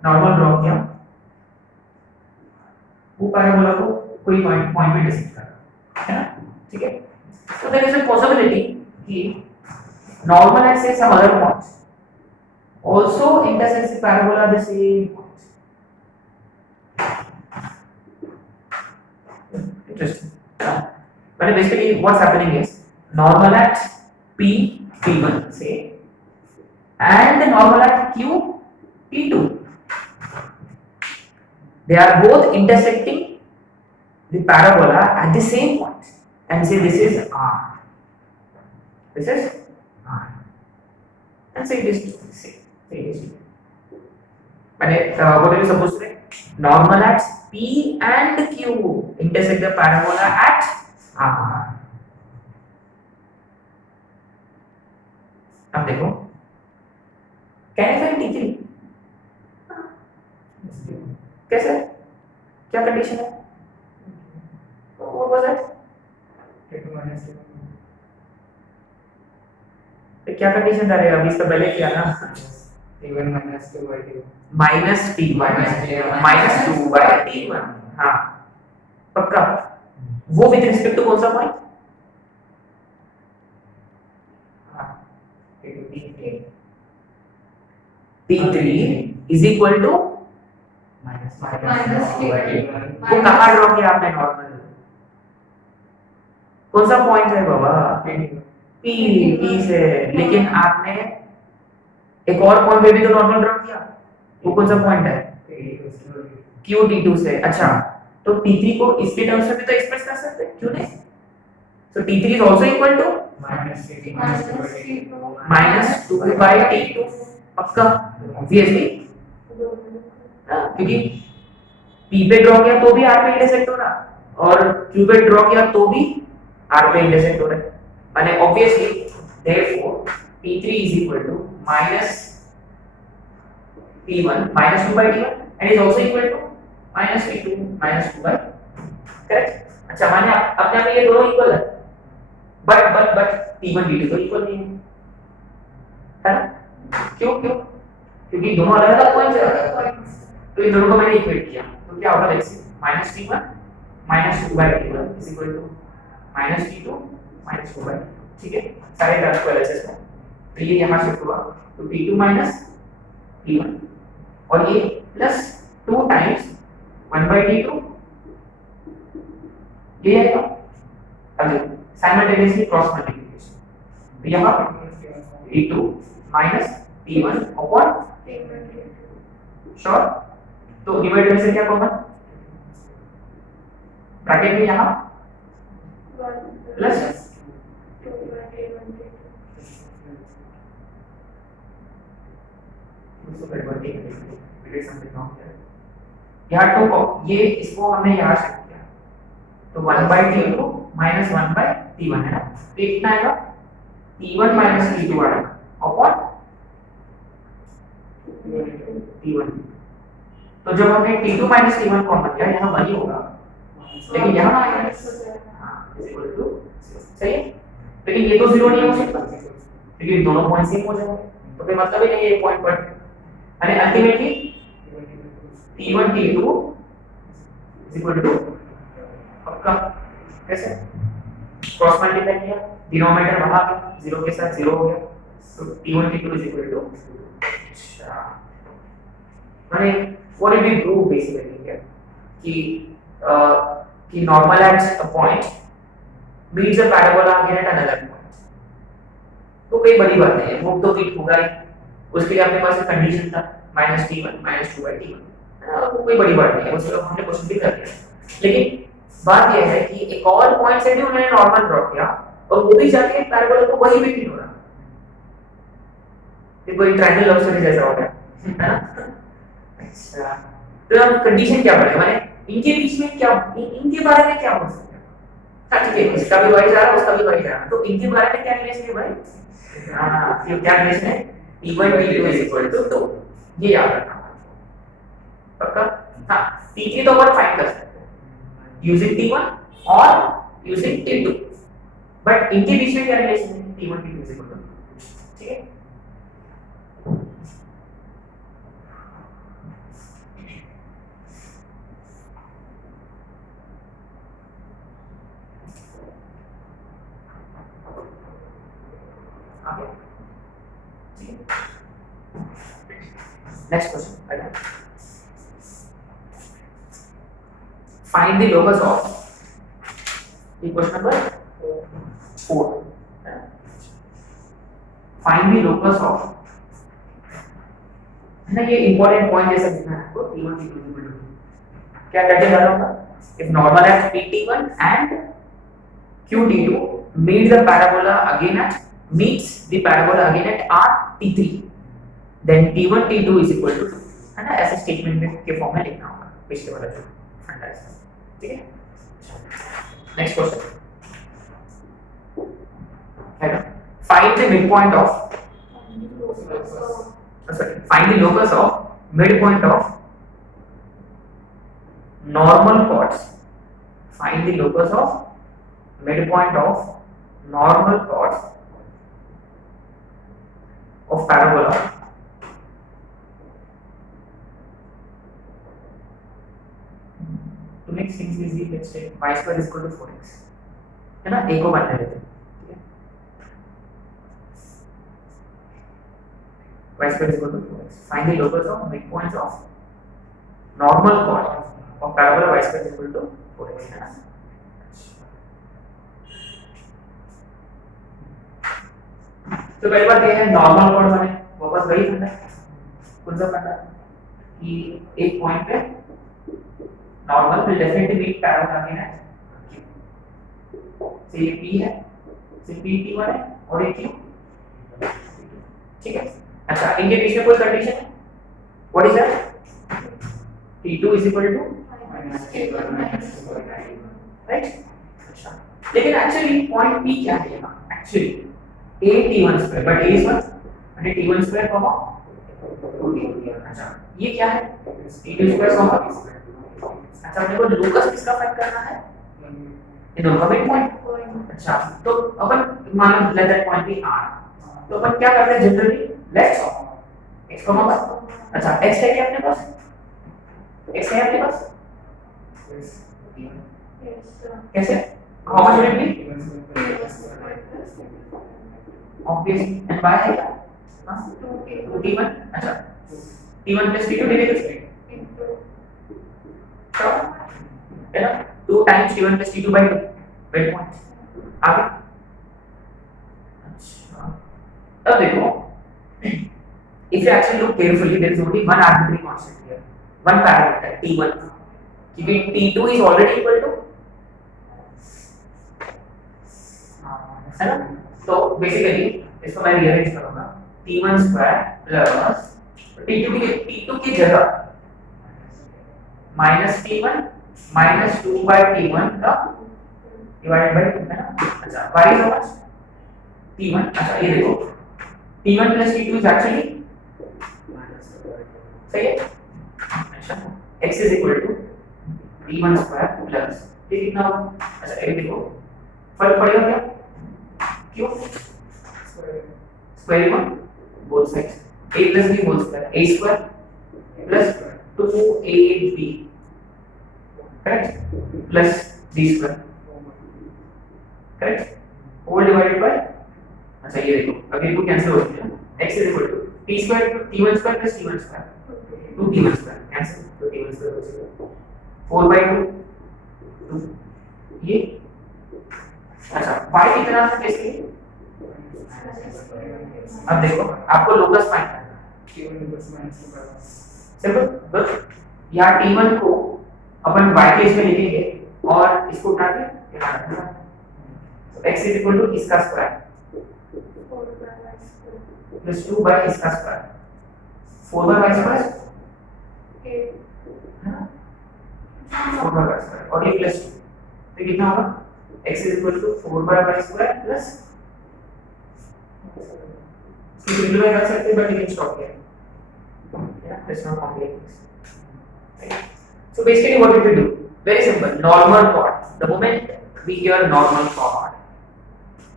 नॉर्मल ड्रॉ किया, वो पैराबोला को कोई पॉइंट पे इंटरसेक्ट कर रहा है ना, ठीक है। तो देयर इज अ पॉसिबिलिटी कि normal at say some other points also intersects the parabola at the same point. Interesting. But basically what's happening is normal at P1 say and the normal at Q P2, they are both intersecting the parabola at the same point and say this is R. This is R. And say this too. Say this too. But what are you supposed to say? Normal at P and Q intersect the parabola at R. अब देखो, can I find T3? कैसे? क्या कंडीशन है? What was that? तो क्या कंडीशन था रे? अभी इसका पहले किया ना, T1 minus 2 by T1 minus T1 minus 2 by T1, हाँ पक्का। वो विद रिस्पेक्ट टू कौन सा point? T3 is equal to minus minus 2 by T1 T1 वो कहाँ ड्रॉ किया आपने नॉर्मल? कौन सा पॉइंट है बाबा? P से, लेकिन आपने एक और पॉइंट पे भी तो नॉर्मल ड्रॉ किया, वो कौन सा पॉइंट है? Q T2 से। अच्छा, तो T3 को इसके टर्म्स में भी तो एक्सप्रेस कर सकते हैं, क्यों नहीं? So T3 is also equal to minus minus 2 by T2, पक्का obviously, क्योंकि P पे ड्रॉ किया तो भी R पे इंटरसेक्ट हो रहा और Q पे ड्रॉ किया तो भी R पे इंटरसेक्ट हो रहा है, माने obviously therefore T3 is equal to minus T1 minus 2 by T1 and is also equal to minus T2 minus 2 by, correct? अच्छा, माने अपने आप में ये दोनों इक्वल है, बट T1 T2 तो इक्वल नहीं है ना? क्यों? क्योंकि दोनों अलग अलग पॉइंट्स है, तो इन दोनों को मैंने इक्वेट किया, तो क्या होगा? Let's see minus T1 minus 2 by T1 is equal to minus T2 minus 2 by, ठीक है, सारे टर्म्स को एलएचएस में, तो ये यहाँ शिफ्ट हुआ तो T2 माइनस T1 और ये प्लस 2 टाइम्स 1 by T2, ये आएगा। अब साइमल्टेनियसली क्रॉस मल्टीप्लिकेशन, तो यहाँ T2 minus T1 upon, sure? तो डिवाइड में से क्या कॉमन? ब्रैकेट में यहाँ प्लस यहाँ टू, ये इसको हमने यहाँ शिफ्ट किया तो 1 by T2 minus 1 by T1 है ना, तो कितना आएगा? T1 माइनस T2 आएगा अपॉन T1। तो जब हमने T2 माइनस T1 कॉमन किया, यहाँ वही होगा, लेकिन यहाँ हाँ इज इक्वल टू, सही है, लेकिन ये तो जीरो नहीं हो सकता क्योंकि दोनों पॉइंट सेम हो जाएंगे, तो फिर मतलब ही नहीं ये पॉइंट पर, यानी ultimately T1 T2 is equal to, पक्का कैसे? क्रॉस मल्टीप्लाई किया, डिनोमिनेटर वहां पे जीरो के साथ जीरो हो गया, तो T1 T2 is equal to, अच्छा माने what did we prove basically क्या कि normal at a point meets a parabola again at another point, तो कोई बड़ी बात नहीं है, वो तो फिट होगा ही, उसके लिए अपने पास एक कंडीशन था minus T1 minus 2 by T1, वो कोई बड़ी बात नहीं है, उसको हमने क्वेश्चन भी कर दिया, लेकिन बात यह है कि एक और पॉइंट से भी उन्होंने नॉर्मल ड्रॉ किया और वो भी जाके पैराबोला को वही भी फिट हो रहा, ये कोई ट्रायंगल लव स्टोरी जैसा हो गया, है ना? अच्छा, तो अब कंडीशन क्या बनेगा, माने इनके बीच में क्या, इनके बारे में क्या हो सकता है? हाँ ठीक है, इसका भी वाई जा रहा है, उसका भी वाई जा रहा है, तो इनके बारे में क्या रिलेशन है भाई? हाँ, ये क्या रिलेशन है? T1 T2 is equal to 2, ये याद रखना पक्का। हाँ, T3 तो अपन फाइंड कर सकते हैं यूजिंग T1 और यूजिंग T2, बट इनके बीच में क्या रिलेशन है? T1 T2 is equal to, ठीक है। आगे next question, find the locus of, question number 4, find the locus of, है ना, ये इंपॉर्टेंट पॉइंट जैसा लिखना है आपको। T1 T2 इक्वल टू क्या करके जाना होगा? If normal at PT1 and QT2 meet the parabola again at meets the parabola again at R T3, then T1 T2 is equal to 2, है ना, ऐसे स्टेटमेंट में के फॉर्म में लिखना होगा पिछले वाला जो फंडा है, ठीक है। नेक्स्ट क्वेश्चन है ना, find the midpoint of, sorry, find the locus of midpoint of normal chords, find the locus of midpoint of normal chords of parabola to make things easy, let's say y square is equal to 4x, है ना, a को बनने देते हैं, ठीक है, y square is equal to 4x, find the locus of midpoints of normal chord of parabola y square is equal to 4x, है ना। तो पहली बात ये है, नॉर्मल कॉर्ड बने वापस वही फंडा है, कौन सा फंडा कि एक पॉइंट पे normal will definitely meet parabola again है, से ये P है, से PT1 है और ये Q, ठीक है। अच्छा, इनके बीच में कोई कंडीशन है, what is that? T2 is equal to right. अच्छा, लेकिन एक्चुअली पॉइंट P क्या है यहाँ? Actually a T1 square, but a is what, and T1 square comma 2T। अच्छा, ये क्या है? T2 square comma T square. अच्छा, अपने को लोकस किसका फाइंड करना है? इन दोनों का मिड पॉइंट। अच्छा, तो अपन मान लेते हैं पॉइंट P R, तो अपन क्या करते हैं जनरली? Let's x comma 1। अच्छा, x है क्या अपने पास? x है अपने पास? कैसे? How much will it be? Obviously, and y है क्या? हां, 2t1। अच्छा, t1 plus t2 डिवाइडेड तो है ना, 2 times t1 plus t2 by 2 mid point. आगे अच्छा, अब देखो, if you actually look carefully, there is only one arbitrary constant here, one parameter t1, क्योंकि t2 is already equal to, है ना, तो बेसिकली इसको मैं रीअरेंज करूंगा, t1 स्क्वायर प्लस t2 की जगह minus t1 minus 2 by t1 का डिवाइडेड बाय 2, है ना। अच्छा, y is how much? t1। अच्छा, ये देखो, t1 plus t2 is actually सही है। अच्छा, x is equal to t1 square plus ये कितना होगा? अच्छा, ये देखो फर्क पड़ेगा क्या? क्यों? Square on both sides, a plus b whole square, a square plus 2ab, correct, plus b square, correct, whole divided by, अच्छा ये देखो, अब ये 2 कैंसिल हो जाएगा, x is equal to t square t1 square plus t1 square, 2t1 square cancel, तो t1 स्क्वायर बचेगा 4/2 2, ये अच्छा y कितना था बेसिकली? अब देखो, आपको लोकस फाइंड करना है, सिंपल, बस यहाँ t1 को अपन y के इसमें लिखेंगे और इसको उठा के यहाँ रखना, तो x is equal to इसका स्क्वायर प्लस 2 by इसका स्क्वायर, 4 by y स्क्वायर, है ना, 4 by y स्क्वायर और ये प्लस 2, तो कितना होगा? x is equal to 4 by y square plus simplify कर सकते हैं, but you can stop here. Yeah, let's not complicate things. Right? So basically, what did we do? Very simple. Normal chord. The moment we hear normal chord,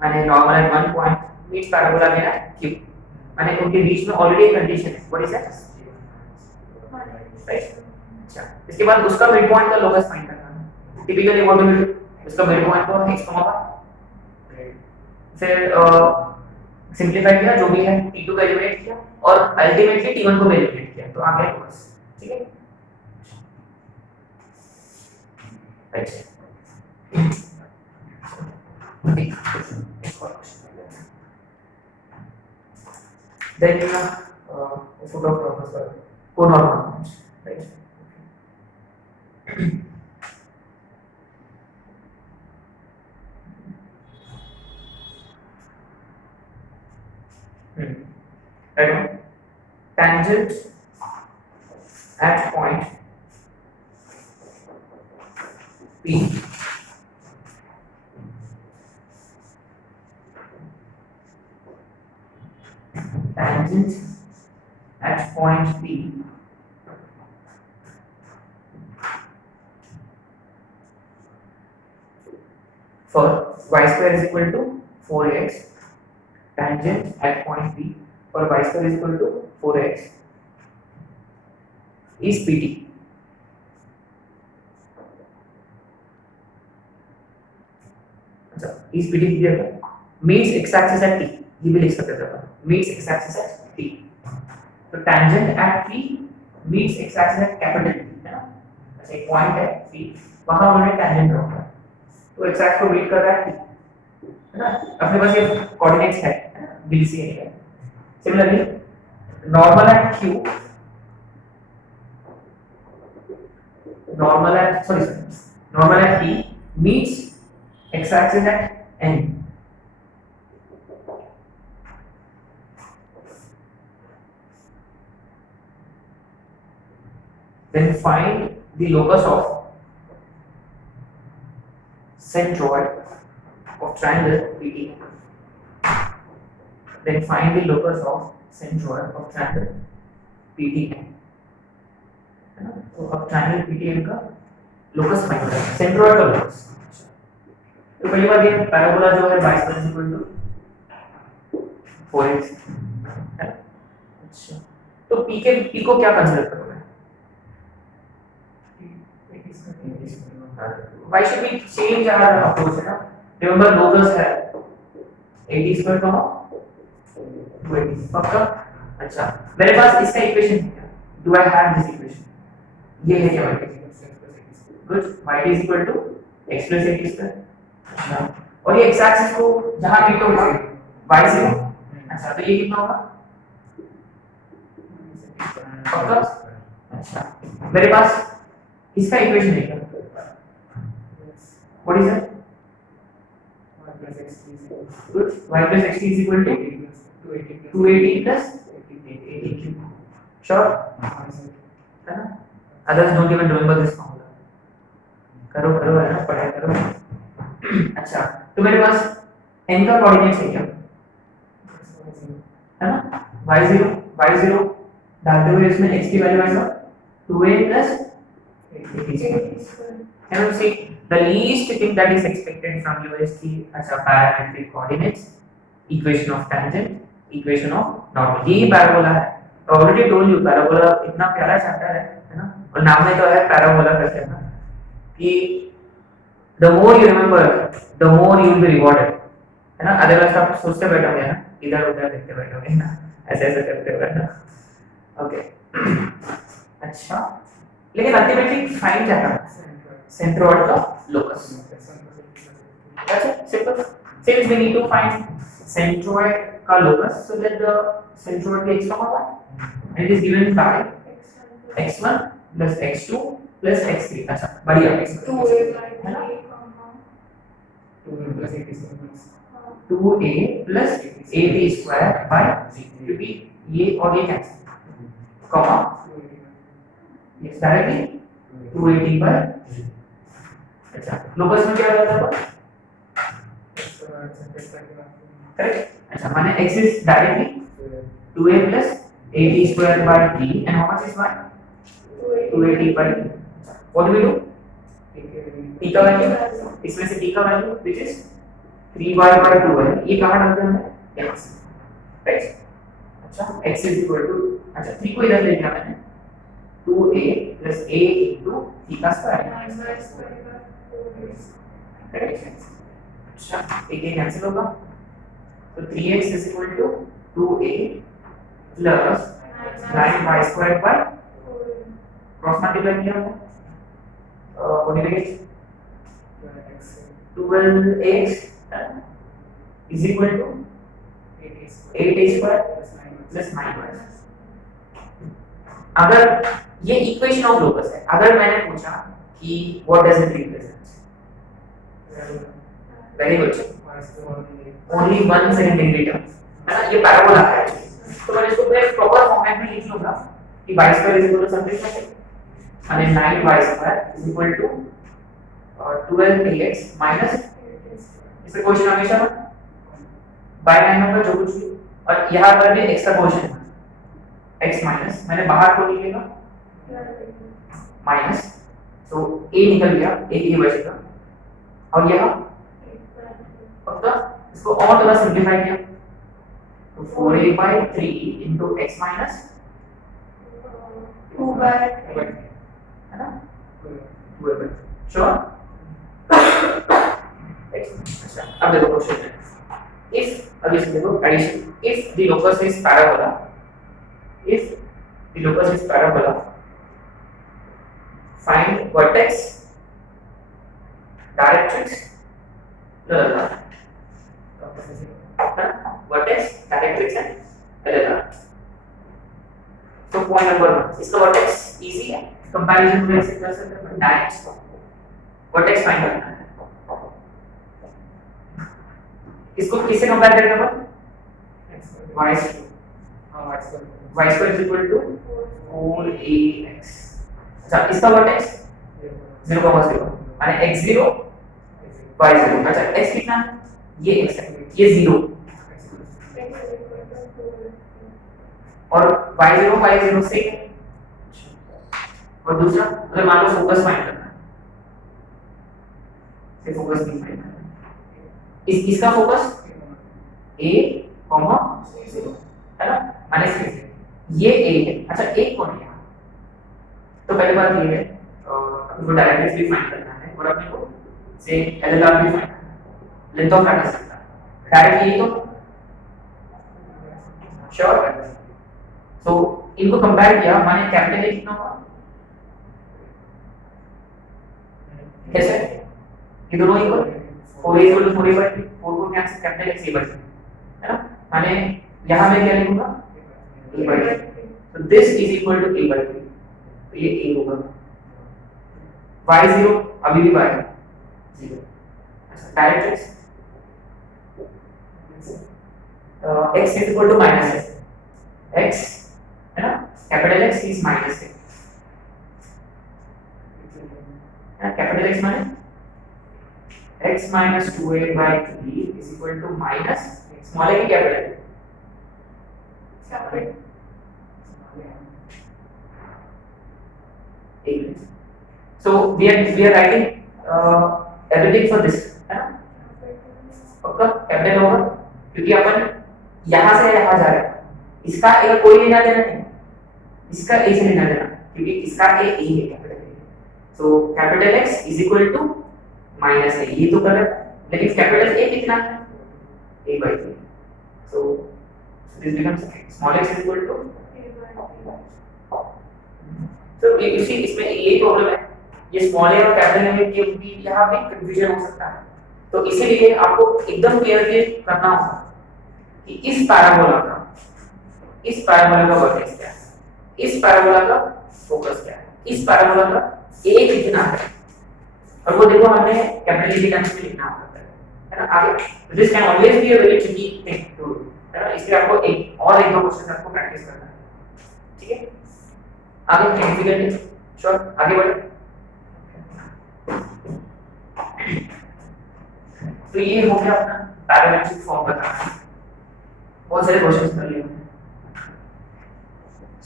and a normal at one point meets parabola again at Q, and उनके बीच में already a condition है. What is that? Right? अच्छा. इसके बाद उसका मिड पॉइंट का लोकस फाइंड करना है. Typically what do we do? उसका मिड पॉइंट को x कॉमा का फिर सिंपलीफाई किया जो भी है, t2 को एलिमिनेट किया और अल्टीमेटली t1 को भी एलिमिनेट किया, तो आ गया लोकस. ठीक है. Then you have foot of normal, co-normal, right? I know. Tangent at point P tangent at point P for y square is equal to 4x, tangent at point P for y square is equal to 4x is PT. Is PT clear? Meets x axis at T. ये भी लिख सकते थे अपन. Meets x axis at T. तो tangent at P meets x axis at capital T, है ना? ऐसे एक पॉइंट है P, वहाँ उन्होंने tangent ड्रॉ किया. तो x axis को मीट कर रहा है T, है ना? अपने पास ये कोऑर्डिनेट्स है ना? BC है. Similarly, normal at Q, normal at P meets x axis at N. Then find the locus of centroid of triangle PT. Then find the locus of centroid of triangle PTN. है ना? तो अब ट्रायंगल PTN का लोकस फाइंड करना है, सेंट्रोइड का लोकस. तो पहली बात ये पैराबोला जो है y square equal to 4x है. अच्छा, तो p को क्या कंसीडर करोगे? Why should we change our approach? है ना? Remember locus है 80 square का 280 पक्का. अच्छा, मेरे पास इसका इक्वेशन है क्या? Do I have this equation? ये है क्या y? Good. Y is equal to x plus 80 square. अच्छा, और ये x axis को जहाँ मीट होगा y0. अच्छा, तो ये कितना होगा? पक्का. अच्छा, मेरे पास इसका इक्वेशन है क्या? What is it? Good. Y plus xt is equal to 280 plus 80 cube. Sure? है ना? Others don't even remember this formula. करो है ना, पढ़ाई करो. अच्छा, तो मेरे पास n का कोऑर्डिनेट्स है क्या? है ना? y0 डालते हुए इसमें x की वैल्यू आएगा 2a plus 80. And you see, the least thing that is expected from you is the parametric coordinates, equation of tangent, equation of normal. यही parabola है. Already told you parabola इतना प्यारा चैप्टर है ना? और नाम में तो है parabola करके ना, कि the more you remember, the more you will be rewarded, है ना? Otherwise आप सोचते बैठोगे ना, इधर उधर देखते बैठोगे ना, ऐसे करते बैठना. Okay. अच्छा, लेकिन अल्टीमेटली फाइंड क्या करना है? Centroid का locus. That's it, simple. Since we need to find centroid का locus, so that the centroid be x comma y, and it is given by x1 plus x2 plus x3. अच्छा, बढ़िया. 2a plus 80 square by क्योंकि ये और ये cancel, comma yes directly 280 by. अच्छा, लोकस में क्या रहता है? करेक्ट। अच्छा माने x is directly 2a plus 8t square by t and how much is y? 2at by t. What do we do? t का वैल्यू, इसमें से t का value which is 3y by 2 है, ये कहाँ डालते हैं हमने? यहाँ से, राइट। अच्छा x is equal to, अच्छा 3 को इधर ले लिया मैंने, 2a plus a into t का स्क्वायर, करेक्ट। अच्छा एक ये कैंसिल होगा, तो 3x is equal to 2a plus 9y square by cross multiply किया हमने, what do we get? 12x is equal to 8a square plus 9y। अगर ये इक्वेशन ऑफ लोकस है, अगर मैंने पूछा कि what does it represent, very good, only 1 second degree term है ना, ये पैराबोला है, तो मैं इसको पूरे प्रॉपर फॉर्मेट में लिख लूंगा कि y square is equal to something like and 9y square is equal to 12ax minus, इसका क्वेश्चन हमेशा बाय 9 होगा जो कुछ भी, और यहाँ पर भी x का क्वेश्चन है, x माइनस मैंने बाहर को लिखेगा माइनस, तो a निकल गया, a बचेगा, और यहाँ पक्का इसको और थोड़ा सिंपलीफाई किया, तो 4a by 3 into x minus 2 by है ना, श्योर। अच्छा अब देखो क्वेश्चन है, इफ, अब इसमें देखो addition, if the locus is parabola, if the locus is parabola find vertex, directrix, vertex, directrix and LLR. तो पॉइंट नंबर 1, इसका वर्टेक्स इजी है, कंपैरिजन में ऐसे कर सकते हैं, डायरेक्ट वर्टेक्स फाइंड करना है, इसको किससे कंपेयर करेंगे अपन? y square is equal to 4ax। अच्छा इसका वर्टेक्स 0,0 माने x0 y0। अच्छा x कितना, ये x है, ये 0, और y0 से, और दूसरा अगर मान लो फोकस फाइंड करना है, से फोकस नहीं फाइंड करना है, इसका फोकस a, 0 है ना, माने ये a है। अच्छा a कौन है, तो पहली बात ये है अपने को डायरेक्ट्रिक्स भी फाइंड करना है, और अपने को से एलएलआर भी फाइंड करना है, लेंथ ऑफ रैडियस सकता है डायरेक्ट, ये तो श्योर है। तो इनको कंपेयर किया, माने कैपिटल ए कितना होगा, कैसे, ये दोनों equal, 4a equal to 4a by 3, 4 को cancel, capital x a by 3 है ना, माने यहां मैं क्या लिखूंगा a by 3, तो this is equal to a by 3, तो ये a होगा, y0 अभी भी y 0। अच्छा directrix x is equal to minus x है ना, capital x is minus x, capital X माने x minus 2a by 3 is equal to minus small a की capital, so we are writing everything for this है ना, पक्का कैपिटल होगा, क्योंकि अपन यहाँ से यहाँ जा रहे हैं, इसका a कोई लेना देना नहीं, इसका a से लेना देना, क्योंकि इसका a है capital, so capital X is equal to minus a, ये तो गलत, लेकिन कैपिटल A कितना है, a by 3, so this becomes small x is equal to, so you see इसमें यही प्रॉब्लम है, ये स्मॉल a और कैपिटल A के भी यहाँ भी कंफ्यूजन हो सकता है, तो इसीलिए आपको एकदम क्लियरली करना होगा कि इस पैराबोला का वर्टेक्स क्या है, इस पैराबोला का फोकस क्या है, इस पैराबोला का a कितना है, और वो देखो हमें कैपिटल A टर्म्स में लिखना होता है ना आगे। This can always be a very tricky thing to do, है ना, इसलिए आपको एक दो क्वेश्चन आपको प्रैक्टिस करना है, ठीक है। आगे कैंसिल श्योर, आगे बढ़े। तो ये हो गया अपना पैरामेट्रिक फॉर्म बताना, बहुत सारे क्वेश्चंस कर लिए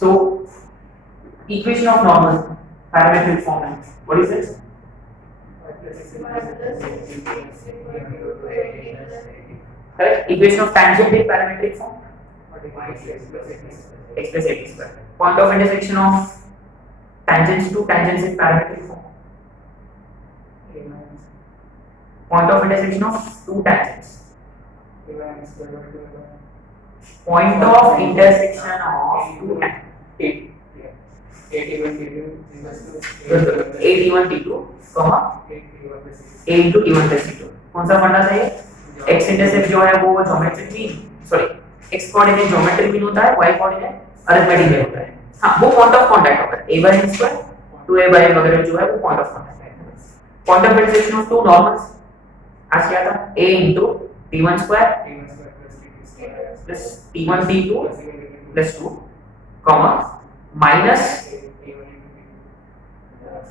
so equation of normal parametric form है what is it correct equation of tangent in parametric form x plus 80 square point of intersection of tangents to tangents in parametric form point of intersection of two tangents point of intersection of two tangents 81 t2 comma a into t1 plus t2 कौन सा फंडा चाहिए x इंटरसेप्ट जो है वो geometric mean sorry x coordinate geometric mean होता है y कोऑर्डिनेट अरिथमेटिक मीन होता है हां वो पॉइंट ऑफ कांटेक्ट होता है a by n square 2a by n वगैरह जो है वो पॉइंट ऑफ कांटेक्ट है point of intersection of two normals आज क्या था a into t1 square plus t1 t2 plus 2 comma minus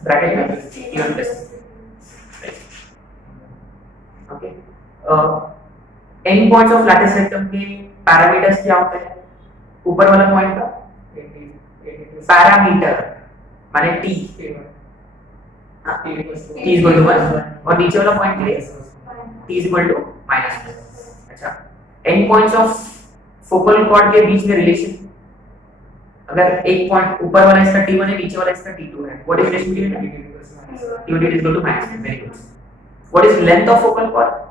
bracket में t1 plus okay n points of lattice rectum के पैरामीटर्स क्या होते हैं ऊपर वाला पॉइंट का पैरामीटर माने t t is equal to 1 और नीचे वाला पॉइंट के लिए t इज इक्वल टू -1 अच्छा n points of focal chord के बीच में रिलेशन अगर एक पॉइंट ऊपर वाला इसका t1 है नीचे वाला इसका t2 है what is relation between t1 is equal to -1 very good what is length of focal chord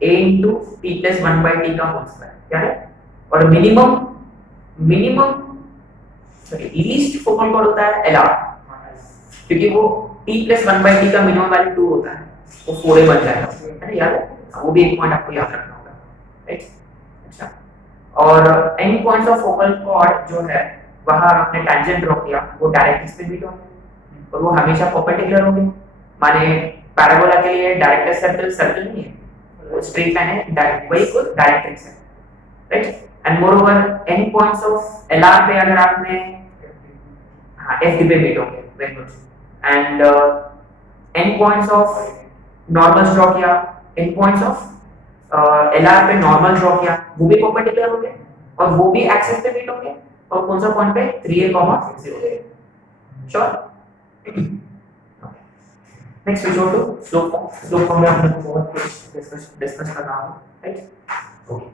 a into t plus 1 by t का होल स्क्वायर क्या है और minimum sorry least focal chord होता है lr क्योंकि वो t plus 1 by t का मिनिमम वैल्यू 2 होता है वो 4a बन जाएगा है ना याद है वो भी एक पॉइंट आपको याद रखना होगा राइट अच्छा और n points of focal cord जो है वहां आपने टैंजेंट ड्रॉ किया वो डायरेक्ट्रिक्स पे मीट होंगे और वो हमेशा परपेंडिकुलर होंगे माने पैराबोला के लिए डायरेक्ट्रिक्स सर्कल नहीं है वो स्ट्रेट लाइन है डायरेक्ट वही को डायरेक्ट्रिक्स है right and moreover n points of lr पे अगर आपने हां fd पे मीट होंगे very good and n points of normals draw किया n पॉइंट्स ऑफ lr पे नॉर्मल ड्रॉ किया वो भी परपेंडिकुलर होंगे और वो भी एक्सिस पे मीट होंगे और कौन सा पॉइंट पे 3a, 0 sure next we go to slope form में हम लोग बहुत कुछ डिस्कस करना है राइट ओके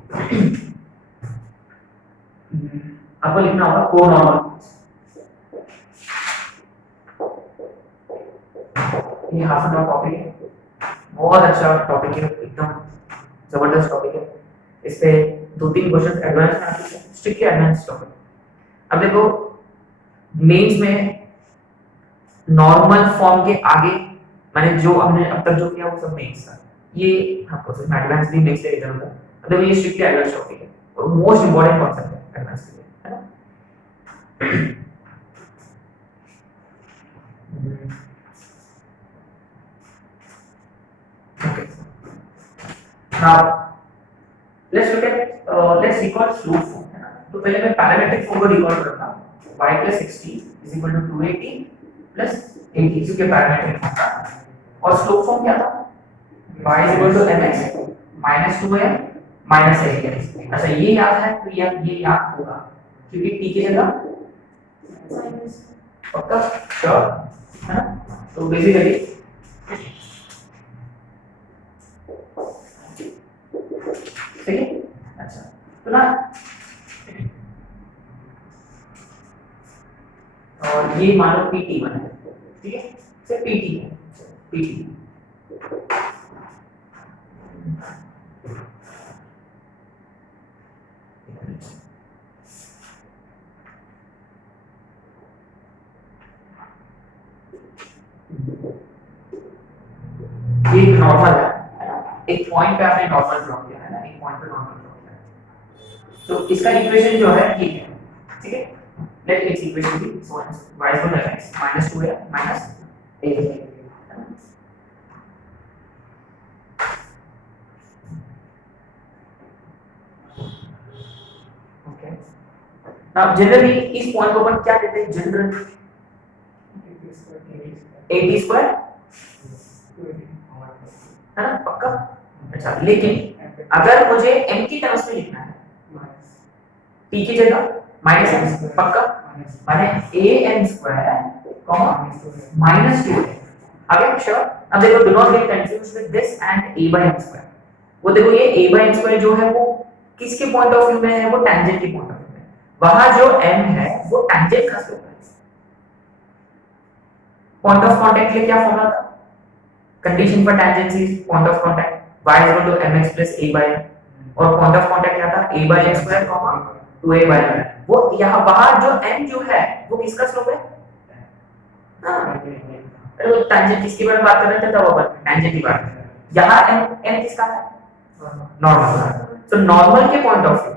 आपको लिखना होगा कोनॉर्मल ये हाफ एन आवर टॉपिक है बहुत अच्छा टॉपिक है एकदम जबरदस्त टॉपिक है इस पे 2-3 क्वेश्चंस एडवांस में आते हैं स्ट्रिक्टली एडवांस टॉपिक अब देखो मेंस में नॉर्मल फॉर्म के आगे माने जो हमने अब तक जो किया वो सब मेंस था ये आपको सिर्फ एडवांस भी मेंस से इधर उधर मतलब ये स्ट्रिक्टली एडवांस टॉपिक है और मोस्ट इंपोर्टेंट कांसेप्ट है एडवांस के लिए है ना okay now let's look at let's recall slope form है ना तो पहले मैं पैरामीट्रिक फॉर्म को रिकॉल करता हूं y + 60 = 280 + 80 क्योंकि पैरामीट्रिक फॉर्म था और स्लोप फॉर्म क्या था y = mx - 2m - a अच्छा ये याद है तो ये याद होगा क्योंकि t की जगह पक्का श्योर है ना तो बेसिकली ठीक है अच्छा तो ना और ये मान लो pt1 है ठीक है सिर्फ pt है pt ये एक नॉर्मल है ना एक पॉइंट पे आपने नॉर्मल ड्रॉ किया है ना एक पॉइंट पे नॉर्मल ड्रॉ किया है तो इसका इक्वेशन जो है ये है ठीक है let its equation be so y is equal to x minus 2a minus a okay now generally इस पॉइंट को अपन क्या कहते हैं जनरल 80 स्क्वायर है ना पक्का अच्छा लेकिन अगर मुझे m की टर्म्स में लिखना है t की जगह माइनस m पक्का, माने an स्क्वायर कॉमा माइनस 2 आगे श्योर। अब देखो do not gate confused with this and a by m square. वो देखो ये a by m स्क्वायर जो है वो किसके पॉइंट ऑफ व्यू में है, वो टेंजेंट के पॉइंट ऑफ व्यू में। वहां जो m है वो टेंजेंट का स्लोप है। पॉइंट ऑफ कांटेक्ट के लिए क्या फॉर्मूला था, condition for tangency point of contact y is equal to mx plus a by m, और पॉइंट ऑफ कांटेक्ट क्या था a by m square comma 2a by m। वो यहां बाहर जो m जो है वो किसका स्लोप है, हां तो टेंजेंट किसकी बारे में बात कर रहे थे तब अपन टेंजेंट की बात कर रहे हैं। यहां m किसका है, नॉर्मल। तो नॉर्मल के पॉइंट ऑफ व्यू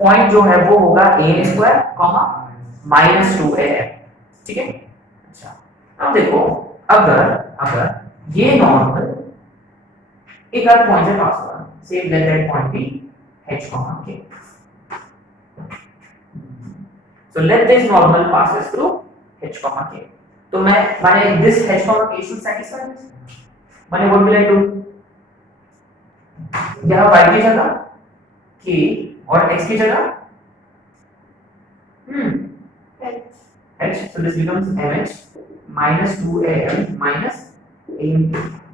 पॉइंट जो है वो होगा a square comma minus 2am, ठीक है। अच्छा अब देखो अगर ये नॉर्मल एक आध पॉइंट से पास हो रहा है, say let that point be h comma k, so let this normal passes through h comma k। तो मैं माने this h comma k should satisfy this, माने what will I do, यहाँ y की जगह k और x की जगह h, so this becomes mh minus 2am minus am।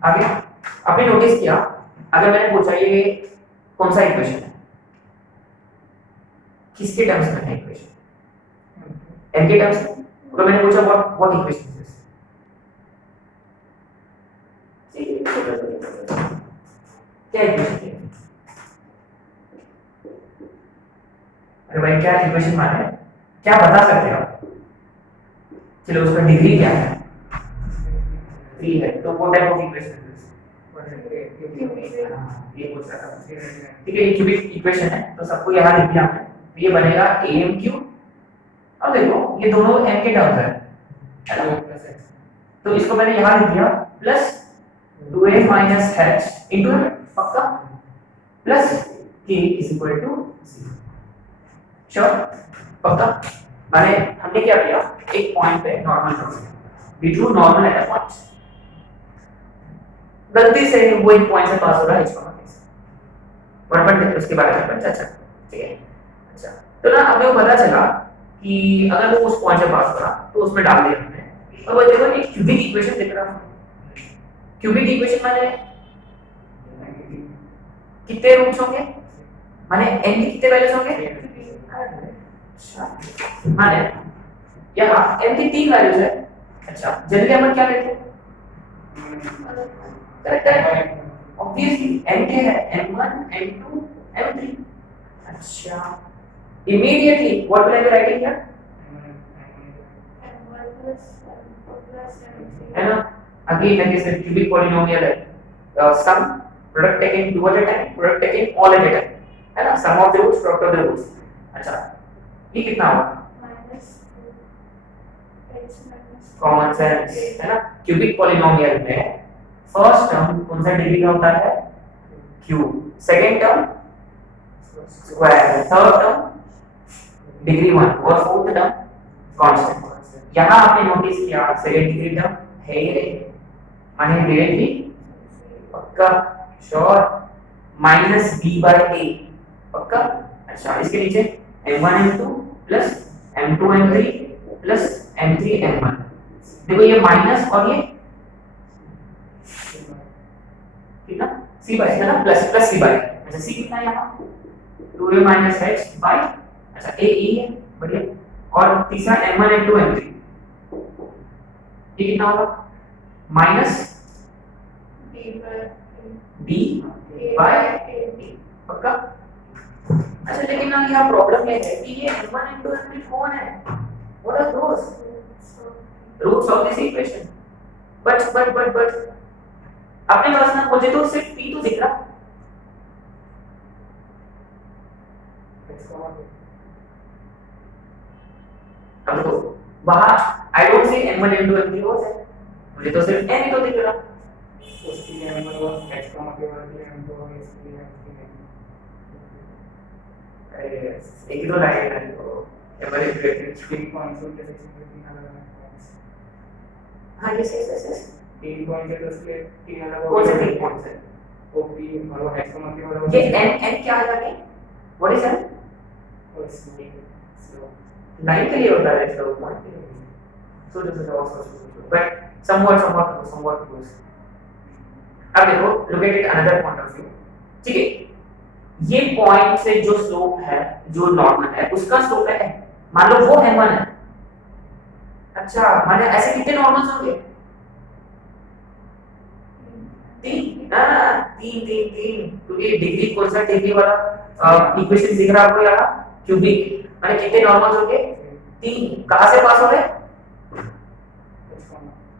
आगे आपने नोटिस किया अगर मैंने पूछा ये कौन सा इक्वेशन है, किसके टर्म्स में है इक्वेशन, m के टर्म्स में। तो मैंने पूछा व्हाट इक्वेशन इज दिस, क्या इक्वेशन है, अरे भाई क्या इक्वेशन माने, क्या बता सकते हो आप, चलो उसका डिग्री क्या है, 3 है, तो वो टाइप ऑफ इक्वेशन है ये पूछ रहा था, ठीक है। ये क्यूबिक इक्वेशन है तो सबको यहाँ लिख दिया हमने, तो ये बनेगा am क्यूब। अब देखो ये दोनों m के टर्म्स है ना, तो इसको मैंने यहाँ लिख दिया plus 2a minus h into पक्का plus k is equal to 0, sure पक्का। माने हमने क्या किया, एक पॉइंट पे नॉर्मल ड्रॉ किया, we drew normal at a point, गलती से वो एक पॉइंट से पास हो रहा है h कॉमा k से, बट उसके बारे में अपन चर्चा करेंगे, ठीक है। अच्छा तो ना हमें वो पता चला कि अगर वो उस पॉइंट से पास हो रहा तो उसमें डाल दिया हमने, और वो देखो एक क्यूबिक इक्वेशन दिख रहा है। क्यूबिक इक्वेशन माने कितने रूट्स होंगे, माने n की कितने वैल्यूज होंगे, अच्छा माने यहाँ n की 3 वैल्यूज है। अच्छा जनरली अपन क्या लेते हैं, करेक्ट है ऑब्वियसली n के है n1 n2 n3। अच्छा immediately what will I be writing here, है ना, again like I said cubic polynomial है, sum product taken 2 at a time, product taken all at a time, है ना, sum of the roots product of the roots। अच्छा ये कितना होगा, कॉमन सेंस है ना, क्यूबिक पॉलिनोमियल में फर्स्ट टर्म कौन सा डिग्री का होता है, cube, second term square, third term degree 1 और फोर्थ टर्म कांस्टेंट। यहां आपने नोटिस किया सेकंड डिग्री टर्म है ही नहीं, माने डायरेक्टली पक्का sure minus b by a पक्का। अच्छा इसके नीचे m1 m2 plus m2 m3 plus m3 m1, देखो ये माइनस और ये ठीक है c by है ना, प्लस प्लस c by, अच्छा c कितना है यहाँ 2a minus h by, अच्छा a e है बढ़िया, और तीसरा m1 m2 m3 ये कितना होगा माइनस b by a पक्का। अच्छा लेकिन ना यहाँ प्रॉब्लम ये है कि ये m1 m2 m3 कौन है, what are those roots of this equation, but अपने पास ना मुझे तो सिर्फ p तो दिख रहा, अब तो वहां I don't see m1 m2 m3 हो जाए, मुझे तो सिर्फ n ही तो दिख रहा, उसके लिए m1 को h का मतलब है m2 और इसके लिए अरे एक ही तो लाइन है तो m1 m2 3 पॉइंट्स होते हैं, तीन अलग-अलग पॉइंट्स, हां यस 3 पॉइंट है तो उसके तीन अलग कौन से 3 पॉइंट्स है, वो p और h का मतलब ये n क्या आ जाएगा, व्हाट इज n और स्लो स्लो लाइन के लिए होता है स्लो पॉइंट के लिए, so this is also slow but somewhat close. अब देखो look at it another point of view, ठीक है, ये पॉइंट से जो स्लोप है, जो नॉर्मल है, उसका स्लोप है, मान लो वो m1 है। अच्छा माने ऐसे कितने नॉर्मल्स होंगे? तीन, तीन, क्योंकि डिग्री कोसाइन डिग्री वाला इक्वेशन दिख रहा है आपको यहाँ, क्यूबिक माने कितने नॉर्मल्स होंगे? तीन। कहां से पास हो रहे?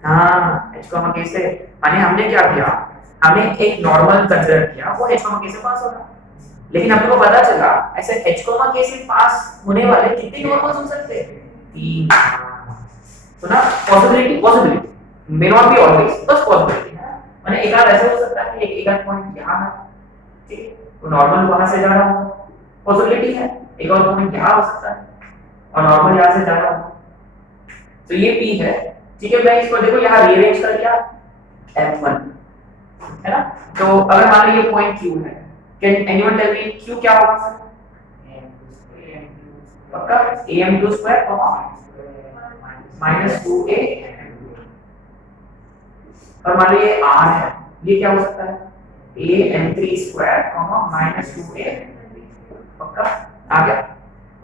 हाँ h k से, माने हमने क्या किया, हमने एक नॉर्मल कंसीडर किया, वो h k से पास हो रहा, लेकिन अपने को पता चला ऐसे h k से पास होने वाले कितने नॉर्मल्स हो सकते हैं? तीन। तो ना possibility may not be always, बस पॉसिबिलिटी है, माने एक आध ऐसे हो सकता है कि एक आध पॉइंट यहाँ है, ठीक है, तो नॉर्मल वहां से जा रहा हो, पॉसिबिलिटी है, एक और पॉइंट यहाँ हो सकता है और नॉर्मल यहाँ से जा रहा हो, तो ये p है, ठीक है। मैं इसको देखो यहाँ रीअरेंज कर दिया m1, है ना, तो अगर मान लो ये पॉइंट q है, can anyone tell me q क्या होगा सर? पक्का am2 स्क्वायर माइनस 2a, और मान लो ये r है, ये क्या हो सकता है? am3 स्क्वायर माइनस 2a, पक्का आ गया।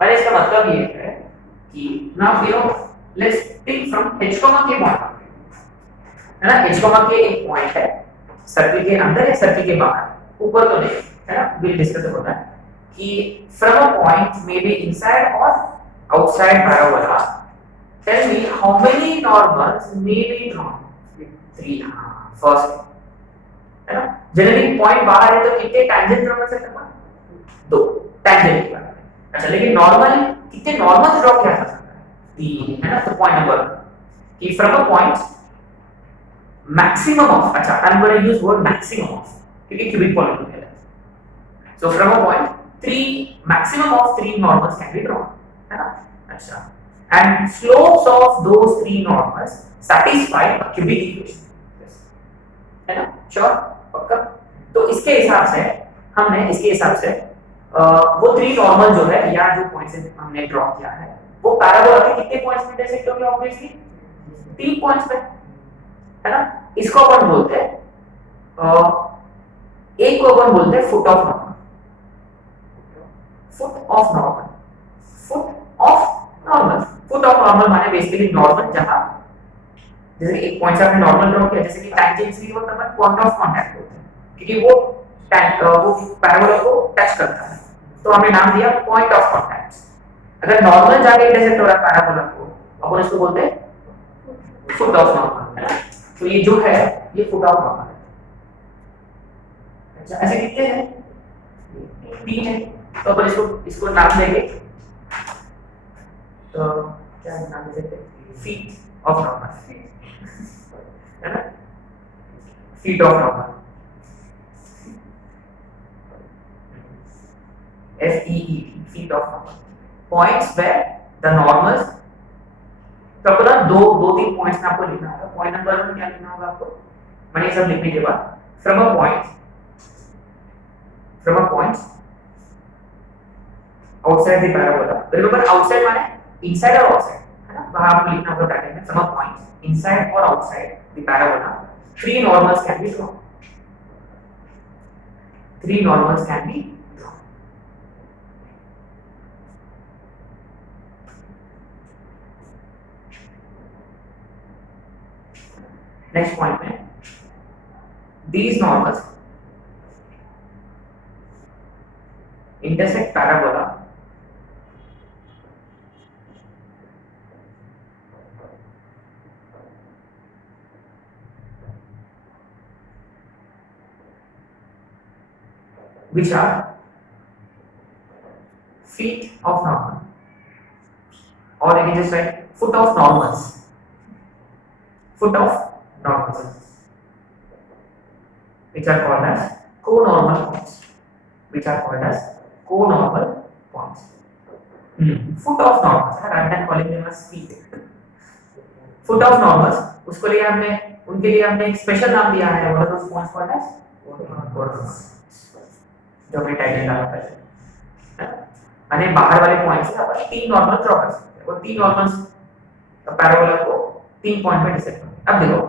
मैंने इसका मतलब ये है कि now you know let's think from h k point, है ना, h k एक पॉइंट है सर्किल के अंदर या सर्किल के बाहर, ऊपर तो नहीं, है ना, विल डिस्कस अबाउट दैट कि from a point may be inside और outside parabola, tell me how many normals may be drawn? 3। हां फर्स्ट, है ना, जनरली पॉइंट बाहर है तो कितने टैंजेंट ड्रॉ कर सकते हैं? 2 टैंजेंट की बात। अच्छा लेकिन नॉर्मल कितने नॉर्मल्स ड्रॉ किया जा सकता है? 3, है ना, तो पॉइंट नंबर कि from a point maximum of, अच्छा I am going to use word maximum of क्योंकि क्यूबिक पॉलिनोमियल है, so from a point 3 maximum of 3 normals can be drawn, है ना। अच्छा and slopes of those 3 normals satisfy a cubic equation, है ना, श्योर पक्का। तो इसके हिसाब से हमने इसके हिसाब से वो 3 नॉर्मल जो है या जो पॉइंट्स हमने ड्रॉ किया है वो पैराबोला के कितने पॉइंट्स पे इंटरसेक्ट होंगे? ऑब्वियसली 3 पॉइंट्स पे, है ना। इसको अपन बोलते हैं एक को अपन बोलते हैं foot of normal, foot of normal, foot of normal, foot of normal माने बेसिकली नॉर्मल जहां जैसे एक पॉइंट से आपने नॉर्मल ड्रॉ किया, जैसे कि टैंजेंसी होता है पॉइंट ऑफ कांटेक्ट होता है क्योंकि वो पैराबोला को टच करता है, तो हमने नाम दिया पॉइंट ऑफ कांटेक्ट। अगर नॉर्मल जाके इंटरसेक्ट हो रहा है पैराबोला को, अपन इसको बोलते हैं फुट ऑफ नॉर्मल, है ना। तो ये जो है ये फुट ऑफ नॉर्मल है। अच्छा ऐसे कितने हैं? 3 है, तो अपन इसको नाम देंगे, तो क्या नाम दे सकते हैं? फीट ऑफ नॉर्मल, है ना, feet of normal, FEET, feet of normal, points where the normals. तो अपना दो तीन पॉइंट्स में आपको लिखना होगा। पॉइंट नंबर 1 क्या लिखना होगा आपको? मैंने ये सब लिखने के बाद from a point outside the parabola, remember outside माने इनसाइड और आउटसाइड, है ना, वहां आपको लिखना होगा ब्रैकेट में फ्रॉम अ पॉइंट इनसाइड और outside the parabola 3 normals can be drawn, 3 normals can be drawn. Next point में these normals intersect parabola which are feet of normal, or you can just write foot of normals, foot of normals, which are called as co-normal points, which are called as co-normal points. Foot of normals, rather than calling them as feet. Foot of normals, उसको लिए हमने उनके लिए हमने एक स्पेशल नाम दिया है, what are those points called as? Co-normals, जो हमने टाइटल डाला पहले। माने बाहर वाले पॉइंट से अपन तीन नॉर्मल ड्रॉ कर सकते हैं और तीन नॉर्मल्स पैराबोला को तीन पॉइंट पे डिसाइड करते हैं। अब देखो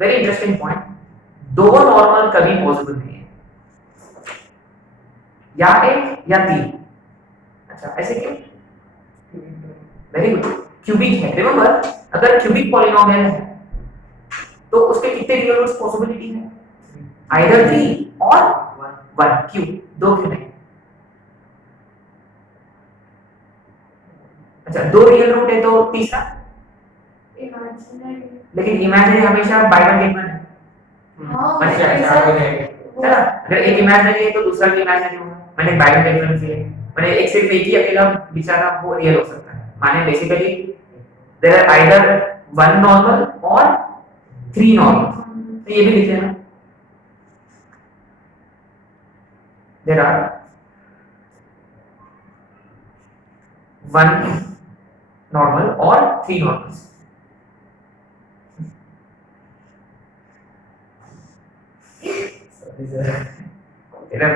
वेरी इंटरेस्टिंग पॉइंट, दो नॉर्मल कभी पॉसिबल नहीं है, या एक या तीन। अच्छा ऐसे क्यों? वेरी गुड, क्यूबिक है। रिमेंबर अगर क्यूबिक पॉलिनोमियल है तो उसके कितने रियल रूट्स पॉसिबिलिटी है? आइदर 3 और 1। क्यों? दो क्यों नहीं? अच्छा दो रियल रूट है तो तीसरा इमेजिनरी। लेकिन इमेजिनरी हमेशा बाय वन गेट वन है। हाँ, अच्छा ऐसा- है ना, अगर एक इमेजिनरी है तो दूसरा भी इमेजिनरी होगा, मैंने बाय वन गेट वन है, मैंने एक सिर्फ एक ही अकेला बेचारा वो रियल हो सकता है। माने basically there are either one normal और 3 नॉर्मल, तो ये भी लिख लेना, देयर आर वन नॉर्मल और 3 नॉर्मल्स। तेरा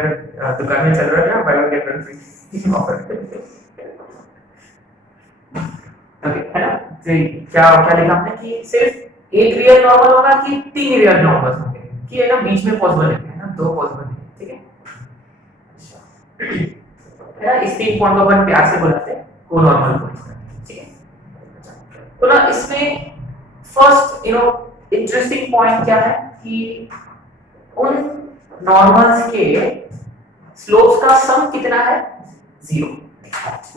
दुकान में चल रहा है ना by one get one free offer. Okay है ना, तो क्या क्या लिखा हमने कि सिर्फ एक रियल नॉर्मल होगा कि 3 रियल नॉर्मल्स होंगे, कि है ना बीच में पॉसिबल है ना, दो पॉसिबल है, ठीक है। अच्छा है ना, इस तीन पॉइंट को अपन प्यार से बुलाते हैं को नॉर्मल पॉइंट्स, ठीक है। तो ना इसमें फर्स्ट इंटरेस्टिंग पॉइंट क्या है कि उन नॉर्मल्स के स्लोप्स का सम कितना है? 0।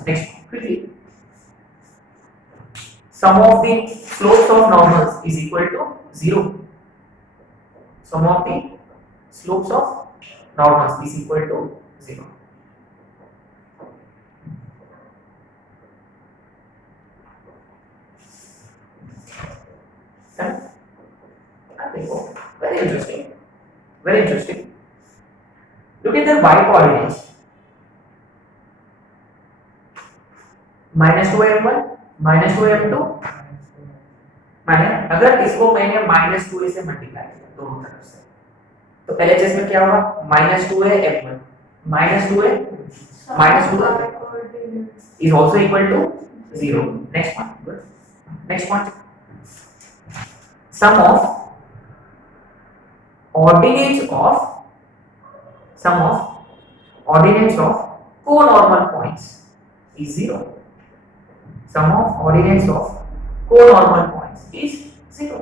Next quickly, sum of the slopes of normals is equal to 0. Sum of the slopes of normals is equal to 0. Very interesting. Very interesting. Look at the y coordinates. -2m1 -2m2 माने अगर इसको मैंने -2a से मल्टीप्लाई किया दोनों तरफ से तो LHS में क्या होगा? -2a m1 -2a is also equal to 0. Next one. Good. Next one. Sum of ordinates of co-normal points is 0. Sum of ordinates of co-normal points is 0.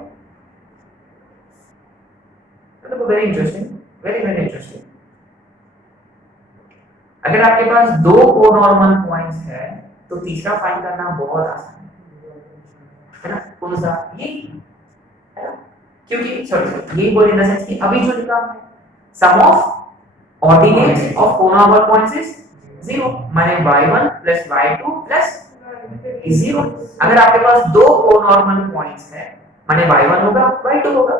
Very interesting, very very interesting. अगर आपके पास दो co-normal points है तो तीसरा फाइंड करना बहुत आसान है ना, कौन सा? ये है ना, क्योंकि सॉरी ये बोल इन द सेंस कि अभी जो लिखा हमने sum of ordinates of conormal points is 0, माने y1 प्लस y2 प्लस 0। अगर आपके पास दो कोनॉर्मल पॉइंट्स है माने y1 होगा y2 होगा,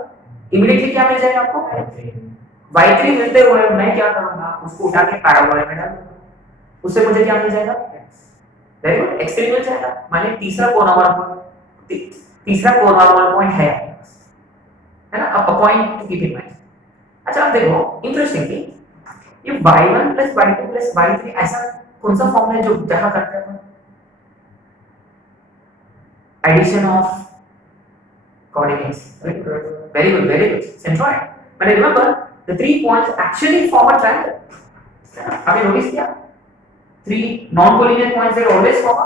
इमीडिएटली क्या मिल जाएगा आपको? y3 मिलते हुए मैं क्या करूंगा, उसको उठा के पैराबोला में डाल दूंगा, उससे मुझे क्या मिल जाएगा? वेरी गुड, x3 मिल जाएगा, माने तीसरा कोनॉर्मल पॉइंट है ना, a point two keep in mind. अच्छा अब देखो इंटरेस्टिंगली ये y1 plus y2 plus y3 ऐसा कौन सा फॉर्म है जो जहां करते हैं अपन addition of coordinates? Very good, very good. Centroid. But remember, the 3 points actually form a triangle. आपने नोटिस किया? 3 non-collinear points they always form a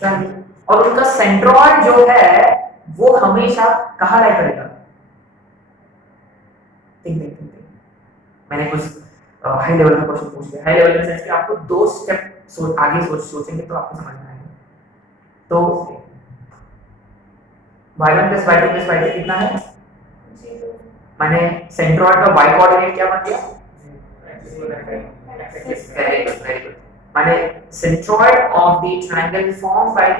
triangle. और उनका centroid जो है वो हमेशा कहाँ लाई करेगा? think. मैंने कुछ हाई लेवल का क्वेश्चन पूछ लिया, हाई लेवल में सेंस कि आपको 2 स्टेप आगे सोचेंगे तो आपको समझ में आएगा। तो y1 plus y2 plus y3 कितना है? 0। माने सेंट्रोइड का y कोऑर्डिनेट क्या बन गया? Very good. माने centroid of the triangle formed by the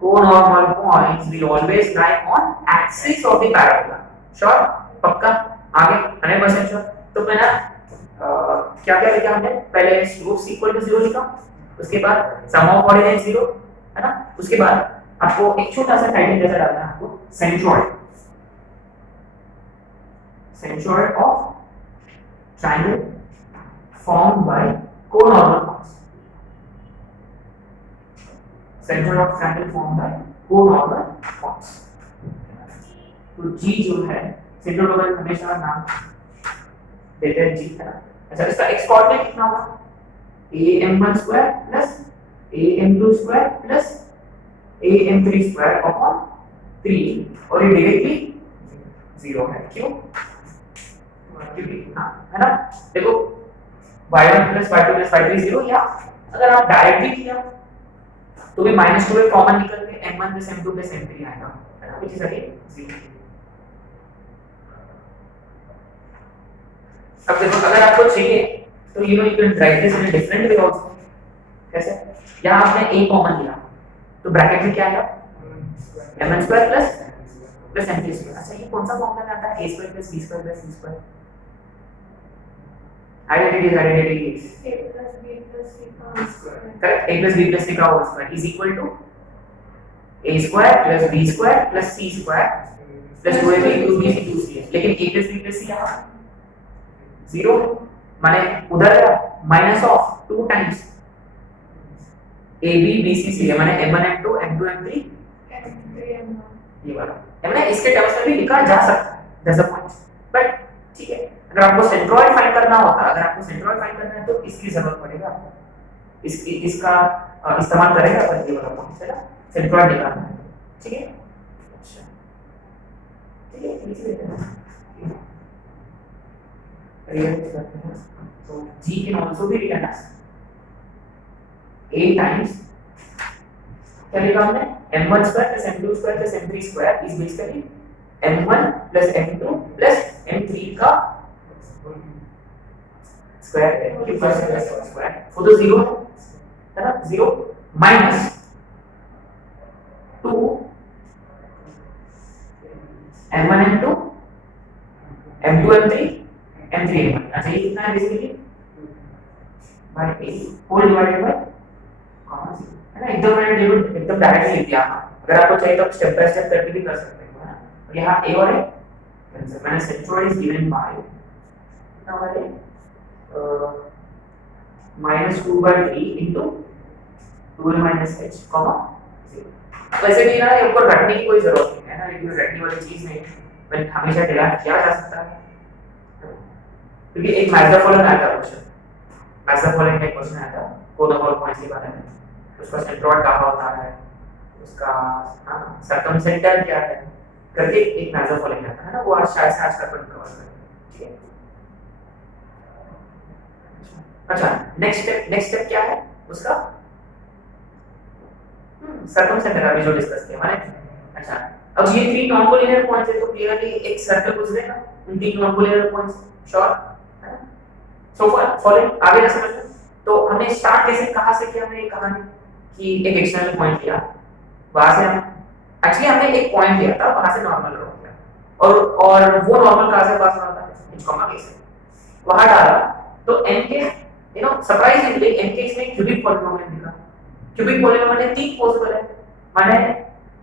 conormal points will always lie on axis of the parabola. Sure? पक्का? आगे 100% श्योर। तो मैं ना क्या क्या लिखा हमने? पहले स्लोप्स इक्वल टू 0 लिखा, उसके बाद सम ऑफ कोऑर्डिनेट 0 है ना, उसके बाद आपको एक छोटा सा टाइटल जैसा डालना है आपको, centroid of triangle formed by conormal points. Centre of triangle form by conormal points. तो G जो है सेंटर लोग हमेशा नाम देते हैं G है ना। अच्छा इसका x कोऑर्डिनेट कितना होगा am1 square plus am2 square plus am3 square upon 3 और ये डायरेक्टली 0 है। क्यों? क्योंकि हाँ है ना, देखो y1 plus y2 plus y3 0, या अगर आप डायरेक्टली किया तो भी -2 कॉमन निकल के m1 plus m2 plus m3 आएगा है ना, which is again 0। अब देखो अगर आपको चाहिए तो you can write this in different way also. कैसे? यहाँ आपने a कॉमन लिया तो ब्रैकेट में क्या आएगा m1 square plus m3 square. अच्छा ये कौन सा फॉर्मूला में आता है a square plus b square plus c square? Identity a plus b plus c का whole square। Correct, a plus b plus c का whole square is equal to a square plus b square plus c square plus 2ab 2bc 2c। लेकिन a plus b plus c यहाँ 0 माने उधर minus of 2 times ab bc c है, माने m1 m2 m2 m3 ये वाला है। मैंने इसके टर्म्स में भी लिखा जा सकता है, दैट्स अ पॉइंट, बट ठीक है अगर आपको सेंट्रॉइड फाइंड करना होता, अगर आपको सेंट्रॉइड फाइंड करना है तो इसकी जरूरत पड़ेगा आपको, इसका इस्तेमाल करेगा पर ये वाला पॉइंट है ना, सेंट्रॉइड निकालना है। ठीक है अच्छा ठीक है लिख लेते हैं रियल करते हैं। तो g can also be written as a times क्या लिखा हमने m1 square plus m2 square plus m3 square is basically m1 plus m2 plus m3 का स्क्वायर है, क्योंकि फर्स्ट स्क्वायर वो तो 0 है ना, 0 minus 2 m1 m2 m2 m3 m3 m1। अच्छा ये कितना है basically by a whole divided by common है ना, एकदम डायरेक्टली लिख दिया। अगर आपको चाहिए तो स्टेप बाय स्टेप करके भी कर सकते हो ना। और यहाँ a और a मैंने सेंट्रॉइड इज गिवन बाय कितना वाले -2/3 into 2a minus h comma 0। वैसे भी ना ये ऊपर रखने की कोई जरूरत नहीं है ना, ये रखने वाली चीज नहीं, बट हमेशा डिराइव किया जा सकता है क्योंकि एक मैथड फॉलोइंग आता है क्वेश्चन, मैथड फॉलोइंग का क्वेश्चन आता है कोनोमोल पॉइंट्स के बारे में, उसका सेंट्रॉइड कहाँ होता है, उसका सर्कमसेंटर क्या है करके एक मैथड फॉलोइंग आता है ना, वो आज शायद से आज का अपन कवर करेंगे। ठीक है अच्छा नेक्स्ट स्टेप क्या है उसका सर्कमसेंटर अभी जो डिस्कस किया मैंने। अच्छा अब ये 3 नॉन कोलिनियर पॉइंट्स है तो क्लियरली एक सर्कल गुजरेगा उन 3 नॉन कोलिनियर पॉइंट्स श्योर है ना। सो फॉलोइंग आगे ना समझ तो हमने स्टार्ट कैसे कहां से किया, हमने कहानी कि एक एक्सटर्नल पॉइंट लिया, वहां से हम एक्चुअली हमने एक पॉइंट लिया था, वहां से नॉर्मल ड्रॉ किया और वो नॉर्मल कहां से पास हो रहा था h कॉमा k से, वहां डाला तो n के यू नो सरप्राइजिंगली n के इसमें क्यूबिक पॉलिनोमियल दिखा। क्यूबिक पॉलिनोमियल माने 3 पॉसिबल है,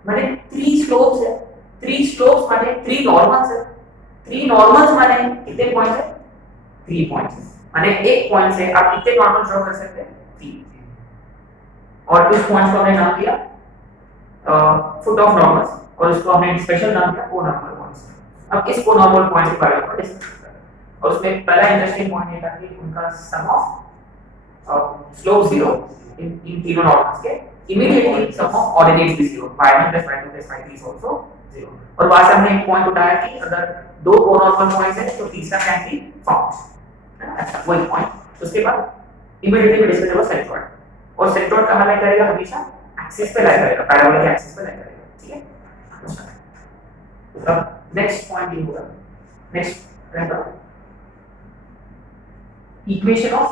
माने 3 स्लोप्स है, 3 स्लोप्स माने 3 नॉर्मल्स है, 3 नॉर्मल्स माने कितने पॉइंट्स है 3 पॉइंट्स, माने एक पॉइंट से आप कितने नॉर्मल ड्रॉ कर सकते हैं 3। और इस पॉइंट को हमने नाम दिया फुट ऑफ नॉर्मल्स और इसको हमने स्पेशल नाम दिया कोनॉर्मल पॉइंट्स। अब इस कोनॉर्मल पॉइंट्स के बारे में डिस्कस करें और उसमें पहला इंटरेस्टिंग पॉइंट ये था कि उनका सम ऑफ स्लोप 0 इन तीनों नॉर्मल्स के इमीडिएटली सम ऑफ ऑर्डिनेट्स भी 0, y1 + y2 + y3 is also 0। और वहां से हमने एक पॉइंट उठाया कि अगर दो कोनॉर्मल पॉइंट्स हैं तो तीसरा कैन बी फाउंड। अच्छा वही पॉइंट उसके बाद इमीडिएटली डिस्कस होगा सेंट्रॉइड, और सेंट्रॉइड कहां लाई करेगा हमेशा एक्सिस पे लाई करेगा, पैराबोलिक एक्सिस पे लाई करेगा। ठीक है अच्छा अब नेक्स्ट पॉइंट ये होगा, नेक्स्ट रहेगा equation of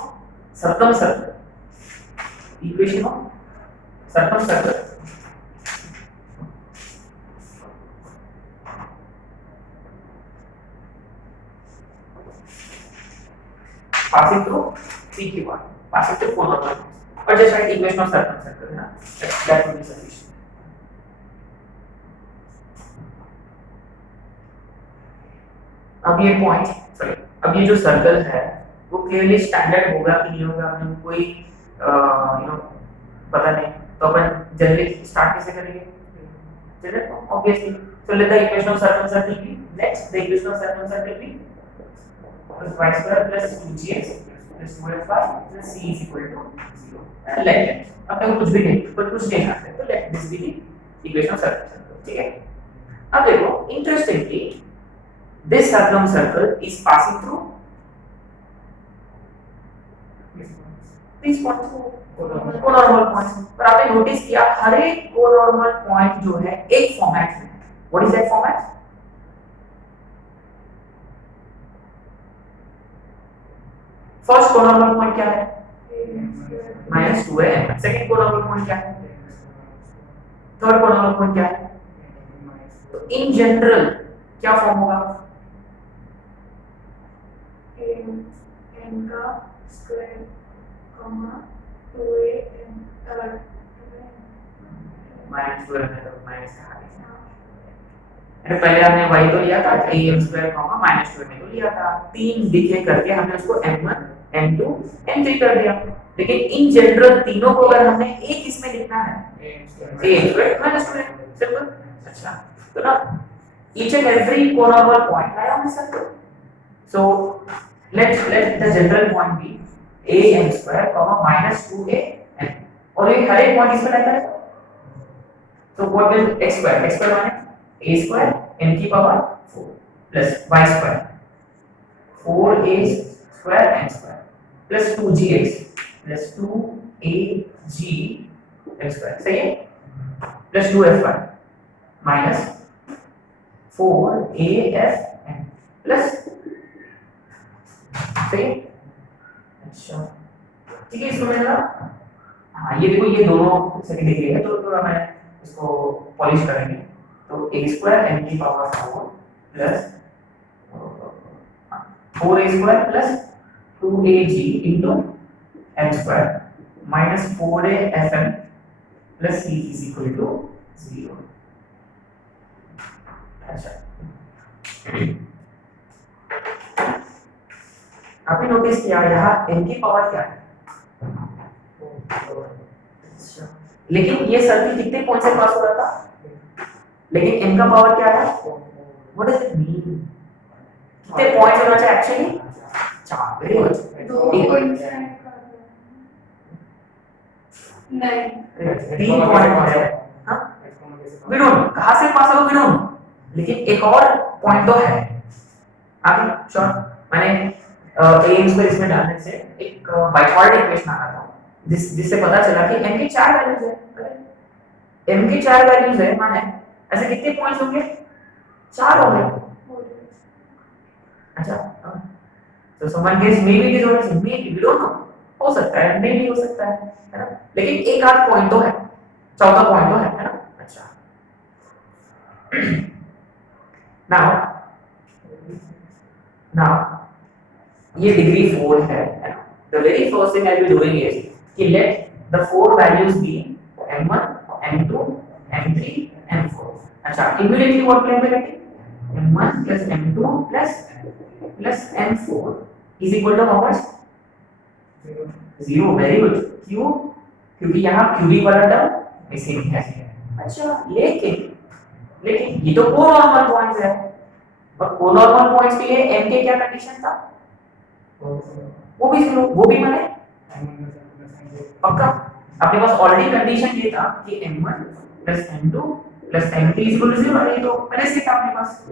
circumcircle, equation of circumcircle passing through PQ1, passing through conormal और just write equation of circumcircle है ना, that would be sufficient। अब ये पॉइंट सॉरी अब ये जो सर्कल है वो क्लियरली स्टैंडर्ड होगा कि नहीं होगा हमें कोई यू नो पता नहीं, तो अपन जनरली स्टार्ट कैसे करेंगे? चलिए obviously so let the equation of circle be next the equation of circle be plus y square plus 2gx plus 2fy plus c is equal to 0 and let it अब तक कुछ भी नहीं पर कुछ नहीं आता तो let this be the equation of circle ठीक है अब देखो interestingly this circle is passing through these points conormal points पर आपने नोटिस किया हर एक कोनॉर्मल पॉइंट जो है एक फॉर्मेट में what is that format first conormal point क्या है -2a सेकंड कोनॉर्मल पॉइंट क्या है थर्ड कोनॉर्मल पॉइंट क्या है तो इन जनरल क्या फॉर्म होगा n का square comma 2a -2a minus पहले हमने y तो लिया था am स्क्वायर कॉमा -2a में तो लिया था तीन दिखे करके हमने उसको m1 m2 m3 कर दिया लेकिन इन जनरल तीनों को अगर हमने एक इसमें लिखना है am स्क्वायर -2a सिंपल अच्छा तो ना each and every conormal point आया हमने sir so let the general point be am square -2a m और ये हर एक पॉइंट इसमें रहता है तो व्हाट विल x square माने a square m की power 4 plus y square 4a square m square plus 2gx plus 2ag m square सही है plus 2fy minus 4af m plus सही है अच्छा ठीक है इसको मैंने हाँ ये देखो ये दोनों सेकंड डिग्री है तो थोड़ा मैं इसको पॉलिश करेंगे तो a स्क्वायर m की power 4 plus 4a square plus 2ag into m square minus 4a fm plus c is equal to 0 अच्छा आपने नोटिस किया यहाँ m की पावर क्या है लेकिन ये सर्किल कितने पॉइंट से पास हो रहा था लेकिन m का पावर क्या है व्हाट डज इट मीन कितने पॉइंट्स होना चाहिए एक्चुअली 4 वेरी गुड 2 पॉइंट्स नहीं 3 पॉइंट है हां वी डोंट कहां से पास हो वी डोंट लेकिन एक और पॉइंट तो है आगे श्योर मैंने am स्क्वायर इसमें डालने से एक बाय क्वाड्रेटिक इक्वेशन आ रहा था जिससे पता चला कि m के 4 वैल्यूज है m के 4 वैल्यूज है माने ऐसे कितने पॉइंट्स होंगे 4 हो गए अच्छा तो someone guess maybe it is also maybe we don't know हो सकता है मे भी हो सकता है ना लेकिन एक आध पॉइंट तो है चौथा पॉइंट तो है ना अच्छा नाउ ये डिग्री 4 है the very first thing I'll be doing is कि let the four values be m1 m2 m3 m4 अच्छा immediately what will be getting m1 plus m2 plus m4 is equal to how much 0 very good क्यों क्योंकि यहाँ क्यूबिक वाला टर्म मिसिंग है अच्छा लेकिन ये तो कोनॉर्मल पॉइंट्स है और कोनॉर्मल पॉइंट्स के लिए m के क्या कंडीशन था वो भी 0 वो भी माने पक्का अपने पास ऑलरेडी कंडीशन ये था कि m1 m2 m3 0 है तो पहले से था अपने पास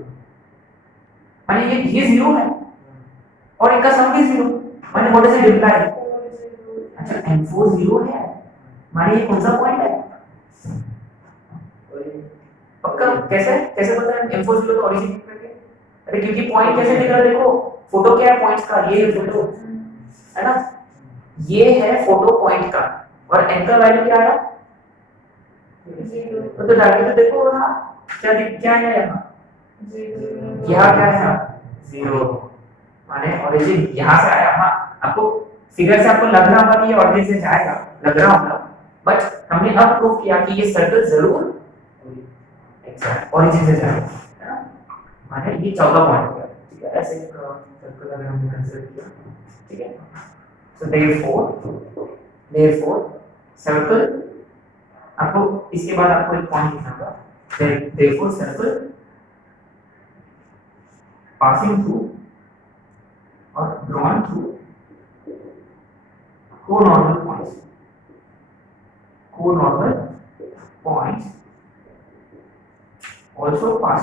माने ये 0 है और इनका सम भी 0 माने व्हाट डज इट इंप्लाई अच्छा m4 0 है माने ये कौन सा पॉइंट है पक्का कैसे पता है m4 0 तो ओरिजिन करके अरे क्योंकि पॉइंट कैसे निकला देखो फोटो क्या है पॉइंट्स का ये फोटो है ना ये है फोटो पॉइंट का और n का वैल्यू क्या आया 0 तो डाल के तो देखो वहां क्या है यहाँ यहाँ क्या है 0 माने ओरिजिन यहाँ से आया हाँ आपको फिगर से आपको लग रहा होगा कि ये ओरिजिन से जाएगा लग रहा होगा बट हमने अब प्रूव किया कि ये सर्कल जरूर एग्जैक्ट ओरिजिन से जाएगा है ना माने ये चौथा पॉइंट हो गया ठीक है ऐसे एक सर्कल अगर हमने कंसीडर किया ठीक है so therefore circle आपको इसके बाद आपको एक पॉइंट लिखना होगा, therefore circle passing through or drawn through co-normal points also pass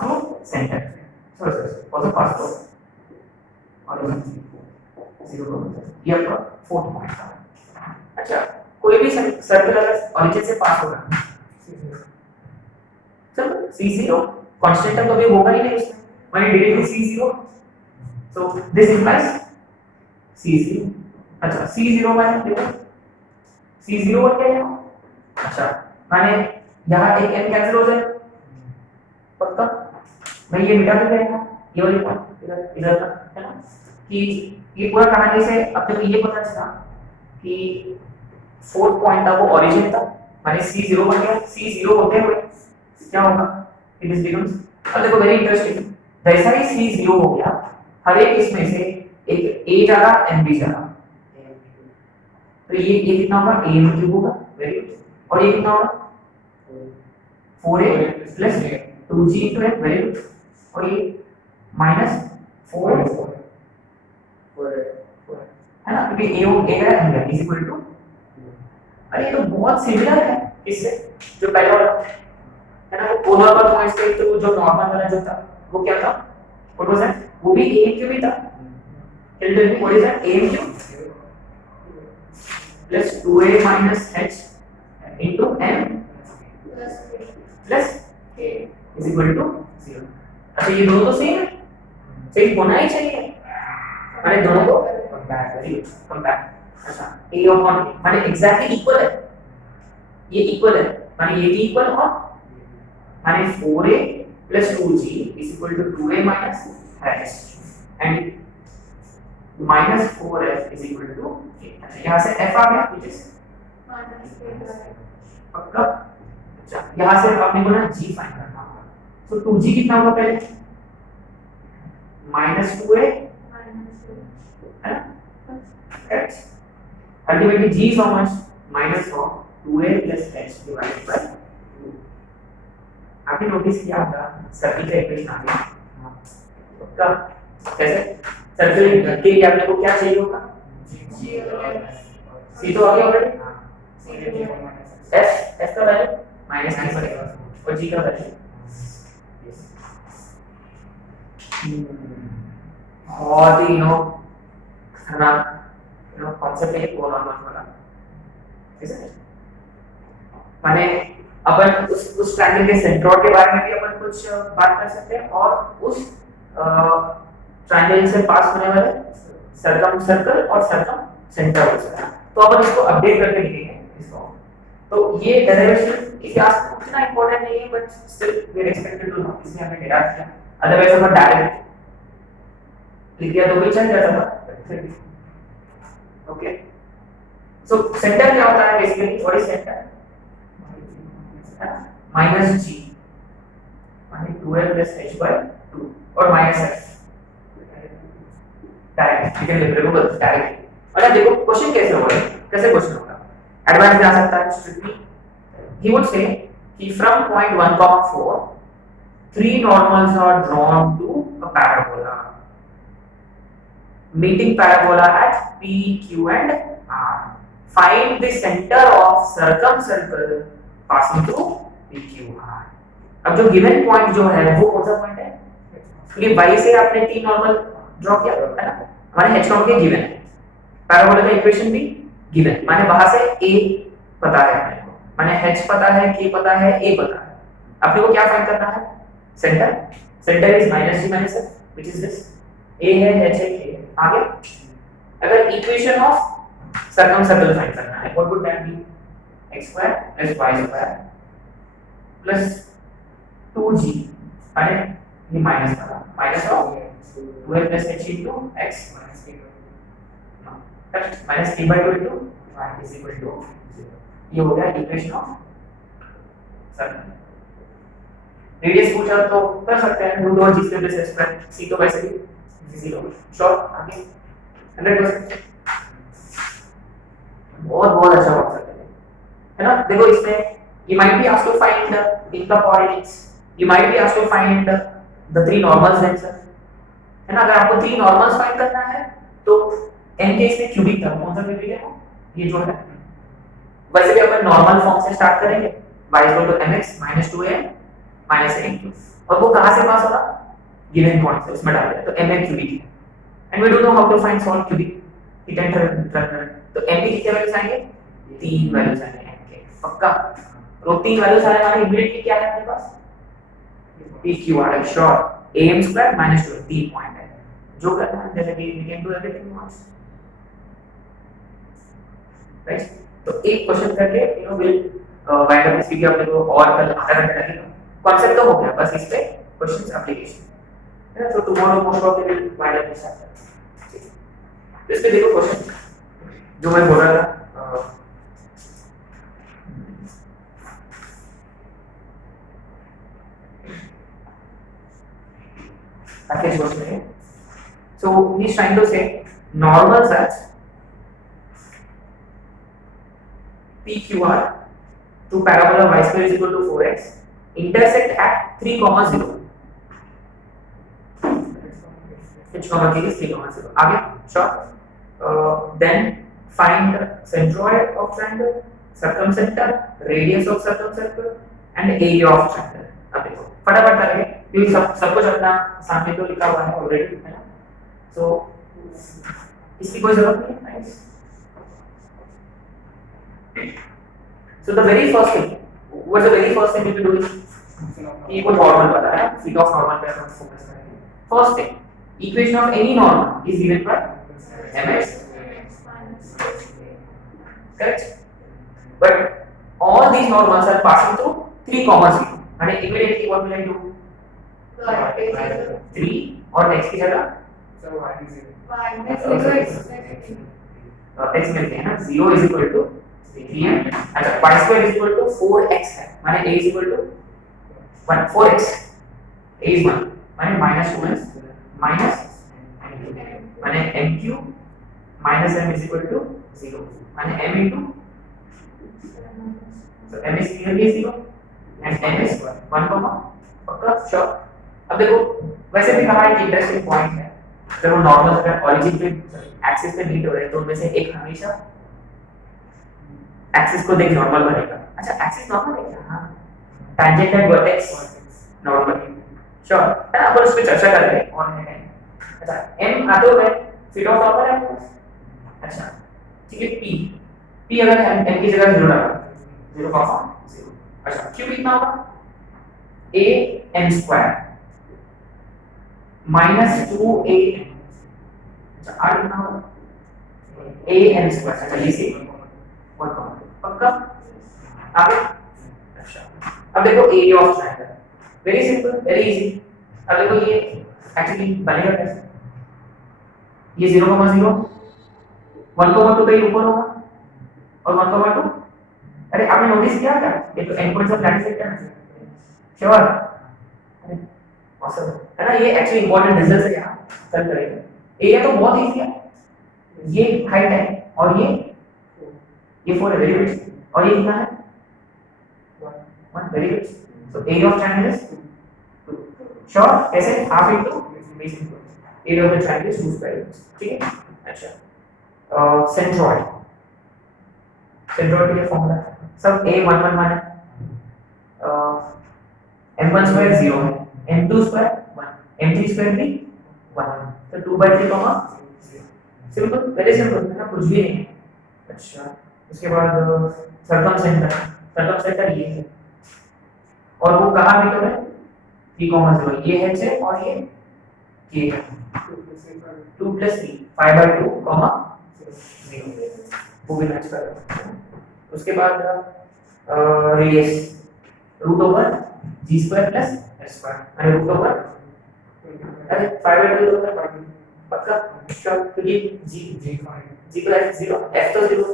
through center, also pass through origin 0, ये आपका फोर्थ पॉइंट था। अच्छा, कोई भी सर्कल अगर ओरिजिन से पास होगा, चलो C0 कांस्टेंट तो कभी होगा ही नहीं उसमें, मैंने directly C0, so this implies C0। अच्छा, C0 माने देखो C0 बन गया यहाँ। अच्छा, माने यहाँ एक n कैंसिल हो जाए पक्का, मैं ये मिटा दूंगा यहाँ, ये वाली पॉइंट इधर का है ना, कि ये पूरा कहानी से अब तक ये पता चला कि फोर्थ पॉइंट था वो ओरिजिन था, माने C0 बन गया। C0 होते हुए क्या होगा, इट इज बिकम्स, अब देखो वेरी इंटरेस्टिंग, जैसा ही C0 हो गया हर एक इसमें से एक A जा रहा M भी जा रहा, तो ये कितना होगा, A क्यूब होगा, वेरी गुड, और ये कितना होगा 4A plus 2G into M, very good, और ये माइनस 4 है ना, क्योंकि A का M का इज इक्वल टू, अरे ये तो बहुत सिमिलर है इससे जो पहला वाला है ना, वो कोनॉर्मल पॉइंट्स के थ्रू जो नॉर्मल वाला जो था वो क्या था, व्हाट वाज दैट, वो भी A क्यूब ही था। Tell me what is that, A cube plus 2A minus H into M plus K is equal to 0। अच्छा, ये दोनों तो सेम है, सेम होना ही चाहिए, माने दोनों को कंपेयर। अच्छा, A अपॉन माने एग्जैक्टली इक्वल है, ये इक्वल है माने ये भी इक्वल, और माने 4A plus 2G is equal to 2A minus H and minus 4F is equal to K। अच्छा, यहाँ से F आ गया which is पक्का। अच्छा, यहाँ से अपने को ना G फाइंड करना होगा, तो 2G कितना होगा पहले, minus 2A है ना, H, ultimately G is how much, minus of 2A plus H divided by 2। आपने नोटिस किया होगा सर्किल का इक्वेशन आ गया, पक्का। कैसे सर्किल के लिए आपने को क्या चाहिए होगा, C तो आ गया ऑलरेडी, F का वैल्यू माइनस की पड़ेगा और G का वैल्यू बहुत ही खतरनाक कॉन्सेप्ट है कोनॉर्मल वाला, माने अपन उस ट्रायंगल के सेंट्रोइड के बारे में भी अपन कुछ बात कर सकते हैं, और उस ट्रायंगल से पास होने वाले सर्कम सर्कल और सर्कम सेंटर हो सकता है, तो अपन इसको अपडेट करके लिखेंगे इसको। तो ये डेरिवेशन इतिहास में उतना इंपॉर्टेंट नहीं है, but still we are expected to know, इसमें हमने डेराइव किया, अदरवाइज अपन डायरेक्ट लिख दिया तो भी चल जाता था। ओके, सो सेंटर क्या होता है basically, what is centre, minus G माने 2L plus H by 2 और माइनस F डायरेक्ट, ठीक है, लिखो डायरेक्ट। और देखो क्वेश्चन कैसे होगा, कैसे क्वेश्चन होगा, एडवांस में आ सकता है स्ट्रिक्टली, ही वुड से कि from point 1,4 3 normals are drawn to a parabola meeting parabola at P, Q and R, find the center of circumcircle passing through PQR। अब जो गिवन पॉइंट जो है वो कौन सा पॉइंट है, क्योंकि y से आपने 3 नॉर्मल ड्रॉ किया है ना, हमारे h नॉट के गिवन है, पैराबोला का इक्वेशन भी गिवन, माने वहां से a पता है अपने को, माने h पता है, k पता है, a पता है, अपने को क्या फाइंड करना है, centre. Centre is minus G minus F which is this, a है, h है, k है, आगे अगर इक्वेशन ऑफ सर्कमसर्कल फाइंड करना है, what would that be, x square plus y square plus 2G, माने ये माइनस वाला, minus of 2a plus h into x minus k by 2 into y is equal to 0। ये हो गया इक्वेशन ऑफ सर्कल। रेडियस पूछा तो कर सकते हैं root over G square plus h square, c तो वैसे भी 0 श्योर, आगे 100% बहुत बहुत अच्छा कॉन्सेप्ट है। है ना। देखो इसमें you might be asked to find income coordinates, you might be asked to find the three normals themselves, है ना। अगर आपको थ्री नॉर्मल्स फाइंड करना है तो n के इसमें क्यूबिक टर्म कौन सा क्यूबिक है, ये जो है। वैसे भी अपन नॉर्मल फॉर्म से स्टार्ट करेंगे, y mx - 2n - n, और वो कहां से पास होगा, गिवन पॉइंट से, उसमें डाल दें तो mn क्यूबिक है। And we don't know how to find solve cubic, it enter तो m की कितने वैल्यूज आएंगे, तीन वैल्यूज आएंगे n के, पक्का। तो तीन वैल्यूज आने वाले इमीडिएटली क्या है अपने पास, pqr श्योर, am² - 2 3 पॉइंट है, जो करना है जैसे कि we can do everything once, right. तो एक क्वेश्चन करके you know will wind up this video, अपने को और कल आधा घंटा लगेगा, कांसेप्ट तो हो गया, बस इस पे क्वेश्चंस एप्लीकेशन है ना। तो tomorrow most of the will wind up this chapter. तो इस पे देखो क्वेश्चन जो मैं बोल रहा था, पैकेज क्वेश्चन है। So he is trying to say normals at PQR to parabola y square is equal to 4x intersect at 3, 0. H comma k is 3, 0. आगे sure. Then find centroid of triangle, circumcenter, radius of circumcenter and area of triangle. अब देखो फटाफट करेंगे क्योंकि सब कुछ अपना सामने तो लिखा हुआ है ऑलरेडी, है ना। So इसकी कोई जरूरत नहीं है। So the very first thing, what's the very first thing you will do is ये कोई नॉर्मल पता है, feet of normal पे हम फोकस करेंगे। First thing, equation of any normal is given by mx, correct? But all these normals are passing through 3, 0, and immediately what will I do? 3 और next की जगह x मिलते हैं ना, 0 is equal to 3 अच्छा y square is equal to 4x है, माने a is equal to 1, 4x, a is 1 माने -2x minus माने m cube minus m is equal to 0 माने m into, so m is clearly 0 and m is 1, पक्का श्योर। अब देखो वैसे भी हमारा एक इंटरेस्टिंग पॉइंट है, जब वो नॉर्मल अगर ओरिजिन पे एक्सिस पे मीट हो रहे हैं तो उनमें से एक हमेशा एक्सिस को देख नॉर्मल बनेगा। अच्छा एक्सिस नॉर्मल है क्या, हां tangent and vertex normal, sure है ना, अपन उस पे चर्चा करेंगे और है। अच्छा m आते हुए फिट ऑफ नॉर्मल है, अच्छा ठीक है। p अगर m की जगह 0 डाला 0,0, अच्छा q कितना होगा, a n स्क्वायर -2a, अच्छा r कितना होगा, a n स्क्वायर, अच्छा ये से 1, पक्का आगे। अच्छा अब देखो area of triangle, very simple very easy. अब देखो ये एक्चुअली बनेगा कैसे, ये 0,0 1,2 कहीं ऊपर होगा और 1,2, अरे आपने नोटिस किया क्या, ये तो and points of lattice sector है, श्योर अरे ऑसम है ना। ये एक्चुअली इंपॉर्टेंट रिजल्ट है, यहां कल करेंगे। एरिया तो बहुत इजी है, ये हाइट है और ये 4 है, वेरी गुड, और ये कितना है 1, very good. So area of triangle is 2, sure कैसे, half into base into area of the triangle is 2 square, ठीक है। अच्छा सेंट्रॉइड, सेंट्रॉइड के लिए फॉर्मूला सब a 1 1 1 है, m1 स्क्वायर 0 है, m2 स्क्वायर 1, m3 स्क्वायर भी 1, तो 2/3 कॉमा सिंपल, वेरी सिंपल है ना, कुछ भी नहीं है। अच्छा उसके बाद सर्कमसेंटर ये है और वो कहां भी तो है 3,0, ये h है और ये k है, 2 + 3 5/2, 0 वो भी मैच कर रहा है। उसके बाद रेडियस √g² + s² अरे √, अरे 5/2 पक्का श्योर, क्योंकि g + 0 f तो 0।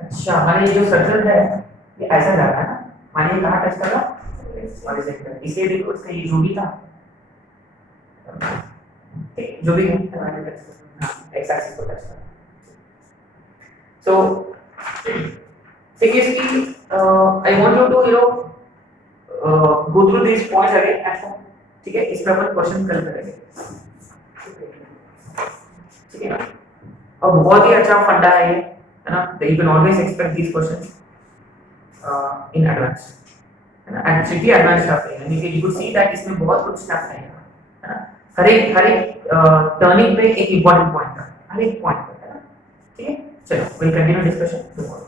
अच्छा माने ये जो सर्कल है ये ऐसा जा रहा है ना, माने ये कहां टच कर रहा है, हॉरिजॉन्टल, इसलिए देखो इसका ये जो भी था ठीक जो भी है हमारे टच हां एक्स एक्सिस को टच कर। सो ठीक है, इसकी I want you to go through this points again at home, ठीक है, इस पर अपन क्वेश्चन कल करेंगे, ठीक है ना। और बहुत ही अच्छा फंडा है ये, है ना, you can always expect these questions in advance, है ना, एंड सिटी एडवांस स्टफ है, यानी कि यू कुड सी दैट इसमें बहुत कुछ स्टफ है ना, हर एक टर्निंग पे एक इंपॉर्टेंट पॉइंट है, हर एक पॉइंट पे, है ना, ठीक है। चलो विल कंटिन्यू डिस्कशन टुमारो।